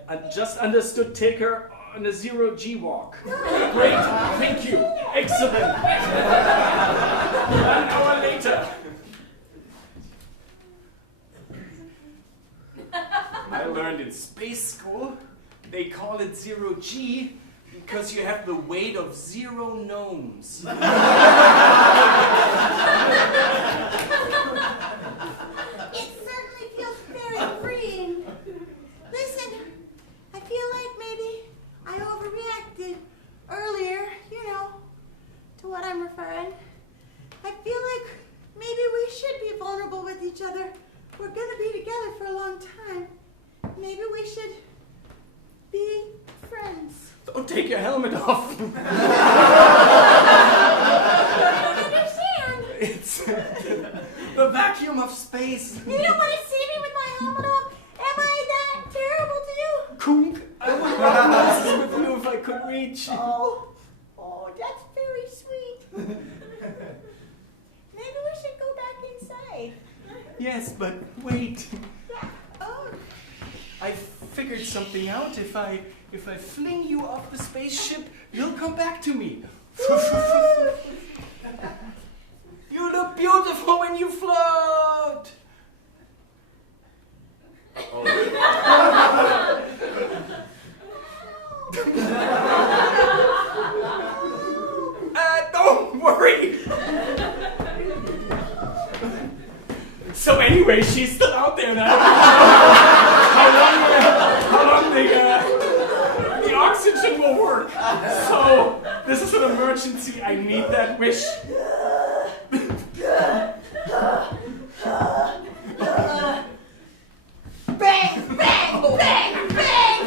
I just understood take her on a 0G walk. Great, thank you. Excellent. 1 hour later. I learned in space school, they call it 0G because you have the weight of 0 gnomes. It certainly feels very freeing. Listen, I feel like maybe I overreacted earlier, to what I'm referring. I feel like maybe we should be vulnerable with each other. We're gonna be together for a long time. Maybe we should be friends. Don't take your helmet off. I don't understand. It's the vacuum vacuum of space. You don't want to see me with my helmet off? Am I that terrible to you? Kunk, I would rub noses with you if I could reach. Oh, that's very sweet. Maybe we should go back inside. Yes, but wait. Yeah. Oh. I figured something out. If I fling you off the spaceship, you'll come back to me. You look beautiful when you float. Don't worry. So anyway, she's still out there now. How long the oxygen will work. So this is an emergency. I need that wish. Bang, bang, bang, bang!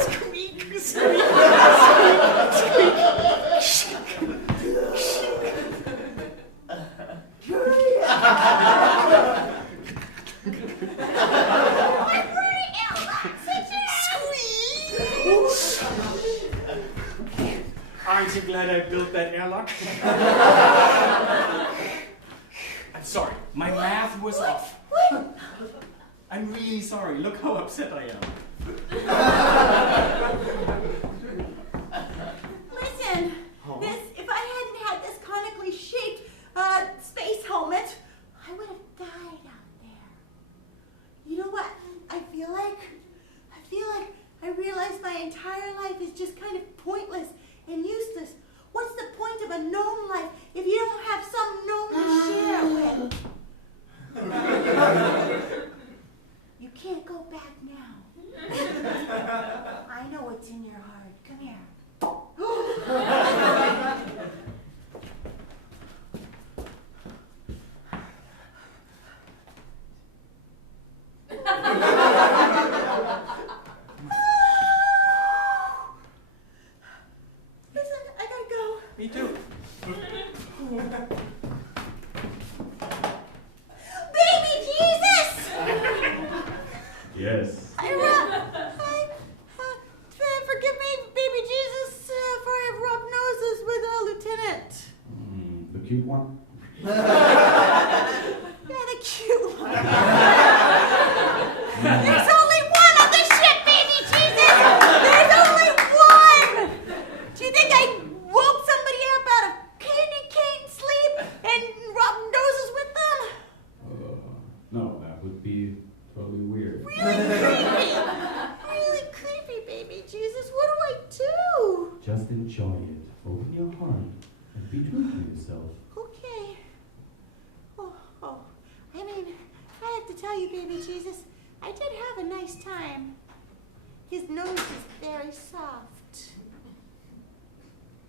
Squeak, squeak, squeak, Aren't you glad I built that airlock? I'm sorry, my math was off. I'm really sorry. Look how upset I am. Listen, if I hadn't had this conically shaped space helmet, I would have died out there. You know what? I feel like I realize my entire life is just kind of pointless and useless. What's the point of a gnome life if you don't have some gnome to share with? You can't go back now. I know what's in your heart. Come here. Listen, I gotta go. Me too. Baby Jesus! Yes. Forgive me, baby Jesus, for I've rubbed noses with a lieutenant. The cute one? Yeah, the cute one. There's only one on the ship, baby Jesus! There's only one! Do you think I woke somebody up out of candy cane sleep and rubbed noses with them? No, that would be totally weird. Really creepy, baby Jesus. What do I do? Just enjoy it. Open your heart and be true to yourself. Okay. I mean, I have to tell you, baby Jesus, I did have a nice time. His nose is very soft.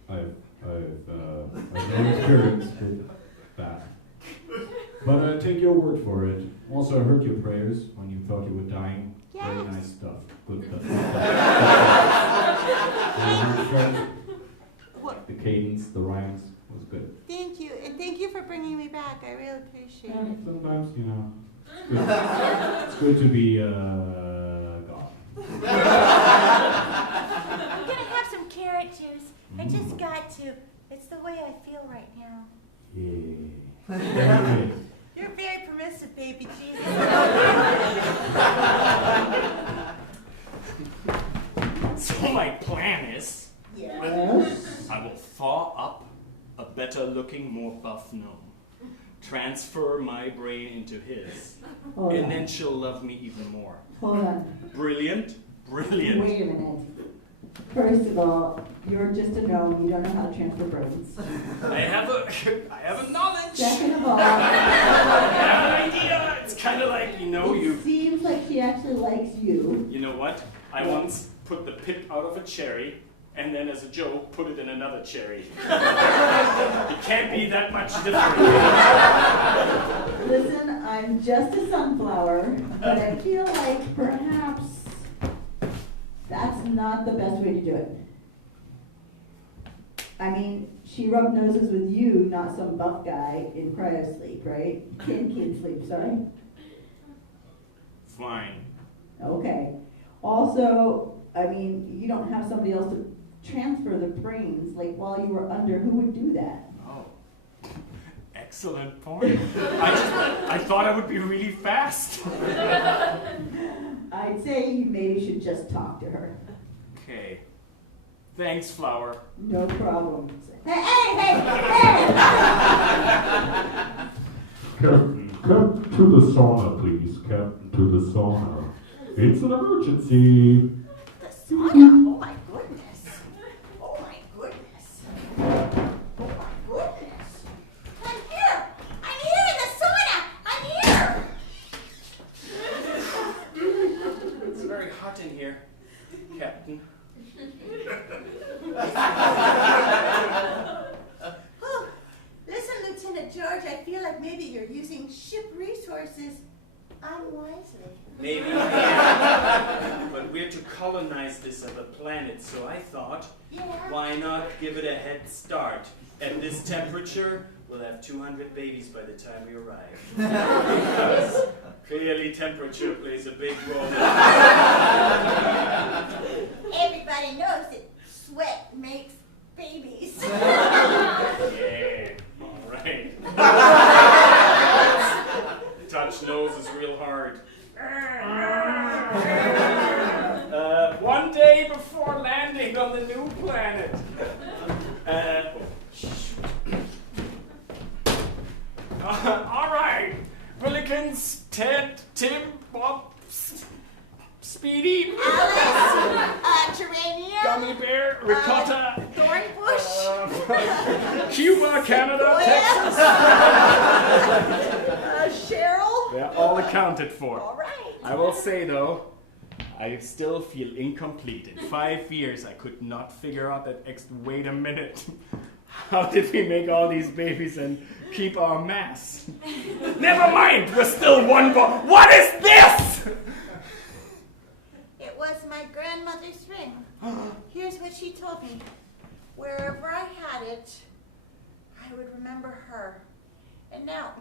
I've no experience with that. But I take your word for it. Also, I heard your prayers when you thought you were dying. Yes. Very nice stuff. Good stuff. What? The cadence, the rhymes was good. Thank you, and thank you for bringing me back. I really appreciate it. Sometimes, you know, it's good to be God. I'm gonna have some carrot juice. I just got to. It's the way I feel right now. Yeah. You're very permissive, baby Jesus. So my plan is, I will thaw up a better looking, more buff gnome. Transfer my brain into his. And then she'll love me even more. Hold on. Brilliant. Brilliant. Wait a minute. First of all, you're just a gnome. You don't know how to transfer brains. I have a knowledge. Second of all, I have an idea. It's kind of like, it seems like he actually likes you. You know what? I once put the pip out of a cherry, and then as a joke, put it in another cherry. It can't be that much different. Listen, I'm just a sunflower, but I feel like perhaps that's not the best way to do it. I mean, she rubbed noses with you, not some buff guy in cryosleep, right? Kid sleep, sorry. Fine. Okay. Also, I mean, you don't have somebody else to transfer the brains, like while you were under, who would do that? Oh, excellent point. I thought I would be really fast. I'd say you maybe should just talk to her. Okay. Thanks, Flower. No problem. Hey! Captain, come to the sauna, please. Captain, to the sauna. It's an emergency. The sauna? Oh my goodness. Oh my goodness. Oh my goodness. I'm here. I'm here in the sauna. I'm here. It's very hot in here, Captain. Oh, listen, Lieutenant George, I feel like maybe you're using ship resources unwisely. Maybe. But we're to colonize this other planet, so I thought, why not give it a head start? At this temperature, we'll have 200 babies by the time we arrive. Because clearly temperature plays a big role. Everybody knows that sweat makes babies. Yeah, all right. Touch noses real hard. One day before landing on the new planet. All right, Willikins, Ted, Tim, Bob, Speedy, Alice, Geranium, Gummy Bear, Ricotta, Thornbush, Cuba, Canada, Texas. Cheryl. They're all accounted for. All right. I will say though, I still feel incomplete. In 5 years, I could not figure out that wait a minute. How did we make all these babies and keep our mass? Never mind, we're still one ball. What is this? It was my grandmother's ring. Here's what she told me. Wherever I had it, I would remember her. And now...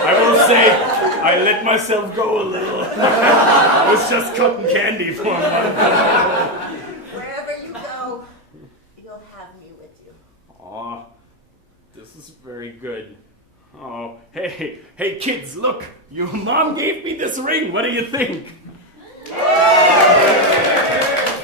I will say, I let myself go a little. I was just cotton candy for a month. Wherever you go, you'll have me with you. Aw, this is very good. Oh, hey kids, look, your mom gave me this ring. What do you think?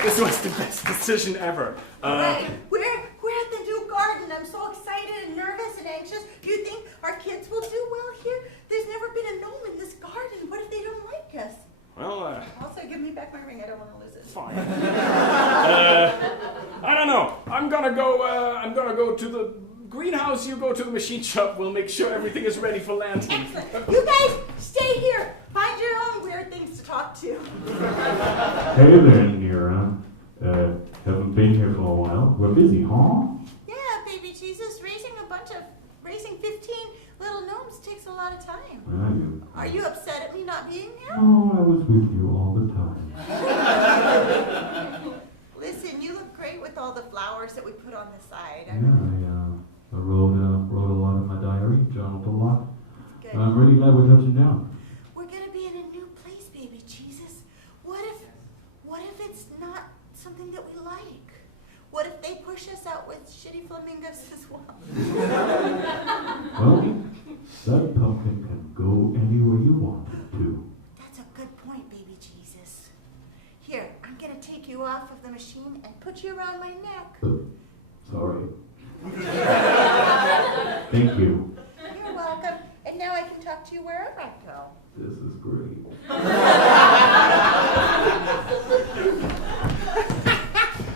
This was the best decision ever. Right. We're at the new garden. I'm so excited and nervous and anxious. Do you think our kids will do well here? There's never been a gnome in this garden. What if they don't like us? Well, Also, give me back my ring. I don't want to lose it. Fine. I don't know. I'm gonna go to the greenhouse. You go to the machine shop. We'll make sure everything is ready for landing. Excellent. You guys, stay here. Find your own weird things to talk to. Hey there, Nira. Haven't been here for a while. We're busy, huh? Yeah, baby Jesus, raising 15 little gnomes takes a lot of time. Are you upset at me not being here? Oh, I was with you all the time. Listen, you look great with all the flowers that we put on the side. Yeah, I wrote a lot in my diary, journaled a lot. Good. I'm really glad we're touching down. We're gonna be in a new place, baby Jesus. What if it's not something that we like? What if they push us out with shitty flamingos as well? Well, that pumpkin can go anywhere you want it to. That's a good point, baby Jesus. Here, I'm gonna take you off of the machine and put you around my neck. Sorry. Thank you. You're welcome. And now I can talk to you wherever I go. This is great.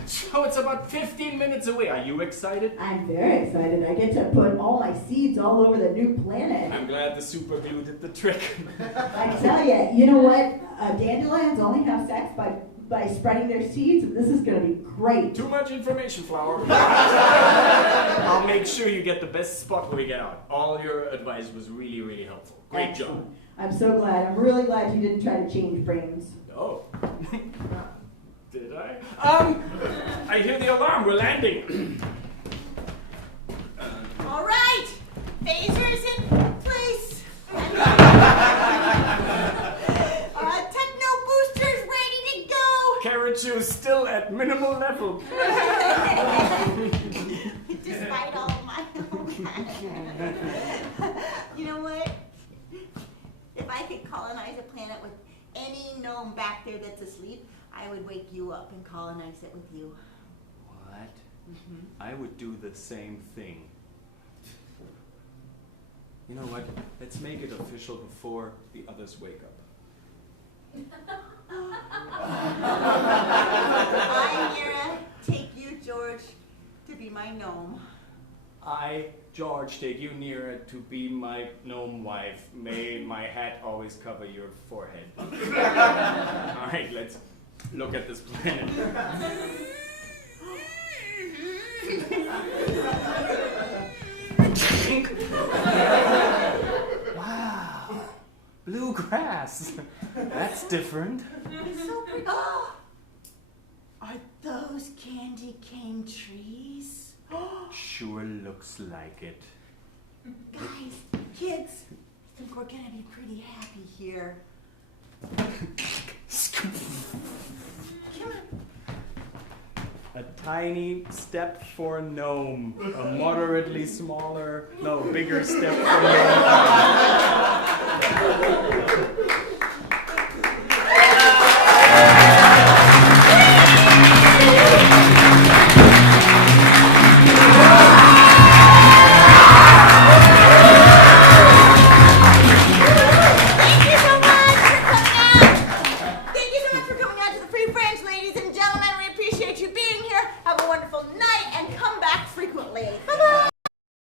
So it's about 15 minutes away. Are you excited? I'm very excited. I get to put all my seeds all over the new planet. I'm glad the super glue did the trick. I tell you know what? Dandelions only have sex by spreading their seeds, and this is going to be great. Too much information, Flower. I'll make sure you get the best spot when we get out. All your advice was really, really helpful. Great Excellent. job. I'm so glad. I'm really glad you didn't try to change brains. Oh. Did I? I hear the alarm. We're landing. All right, phasers in place. Techno boosters ready to go. Karachu is still at minimal level. Despite all my You know what? If I could colonize a planet with any gnome back there that's asleep, I would wake you up and colonize it with you. What? I would do the same thing. You know what? Let's make it official before the others wake up. I, Mira, take you, George, to be my gnome. I, George, take you nearer to be my gnome wife. May my hat always cover your forehead. All right, let's look at this planet. Wow, blue grass. That's different. It's so pretty. Oh, are those candy cane trees? Sure looks like it. Guys, kids, I think we're gonna be pretty happy here. Come on. A tiny step for a gnome. A moderately smaller, no, bigger step for a gnome.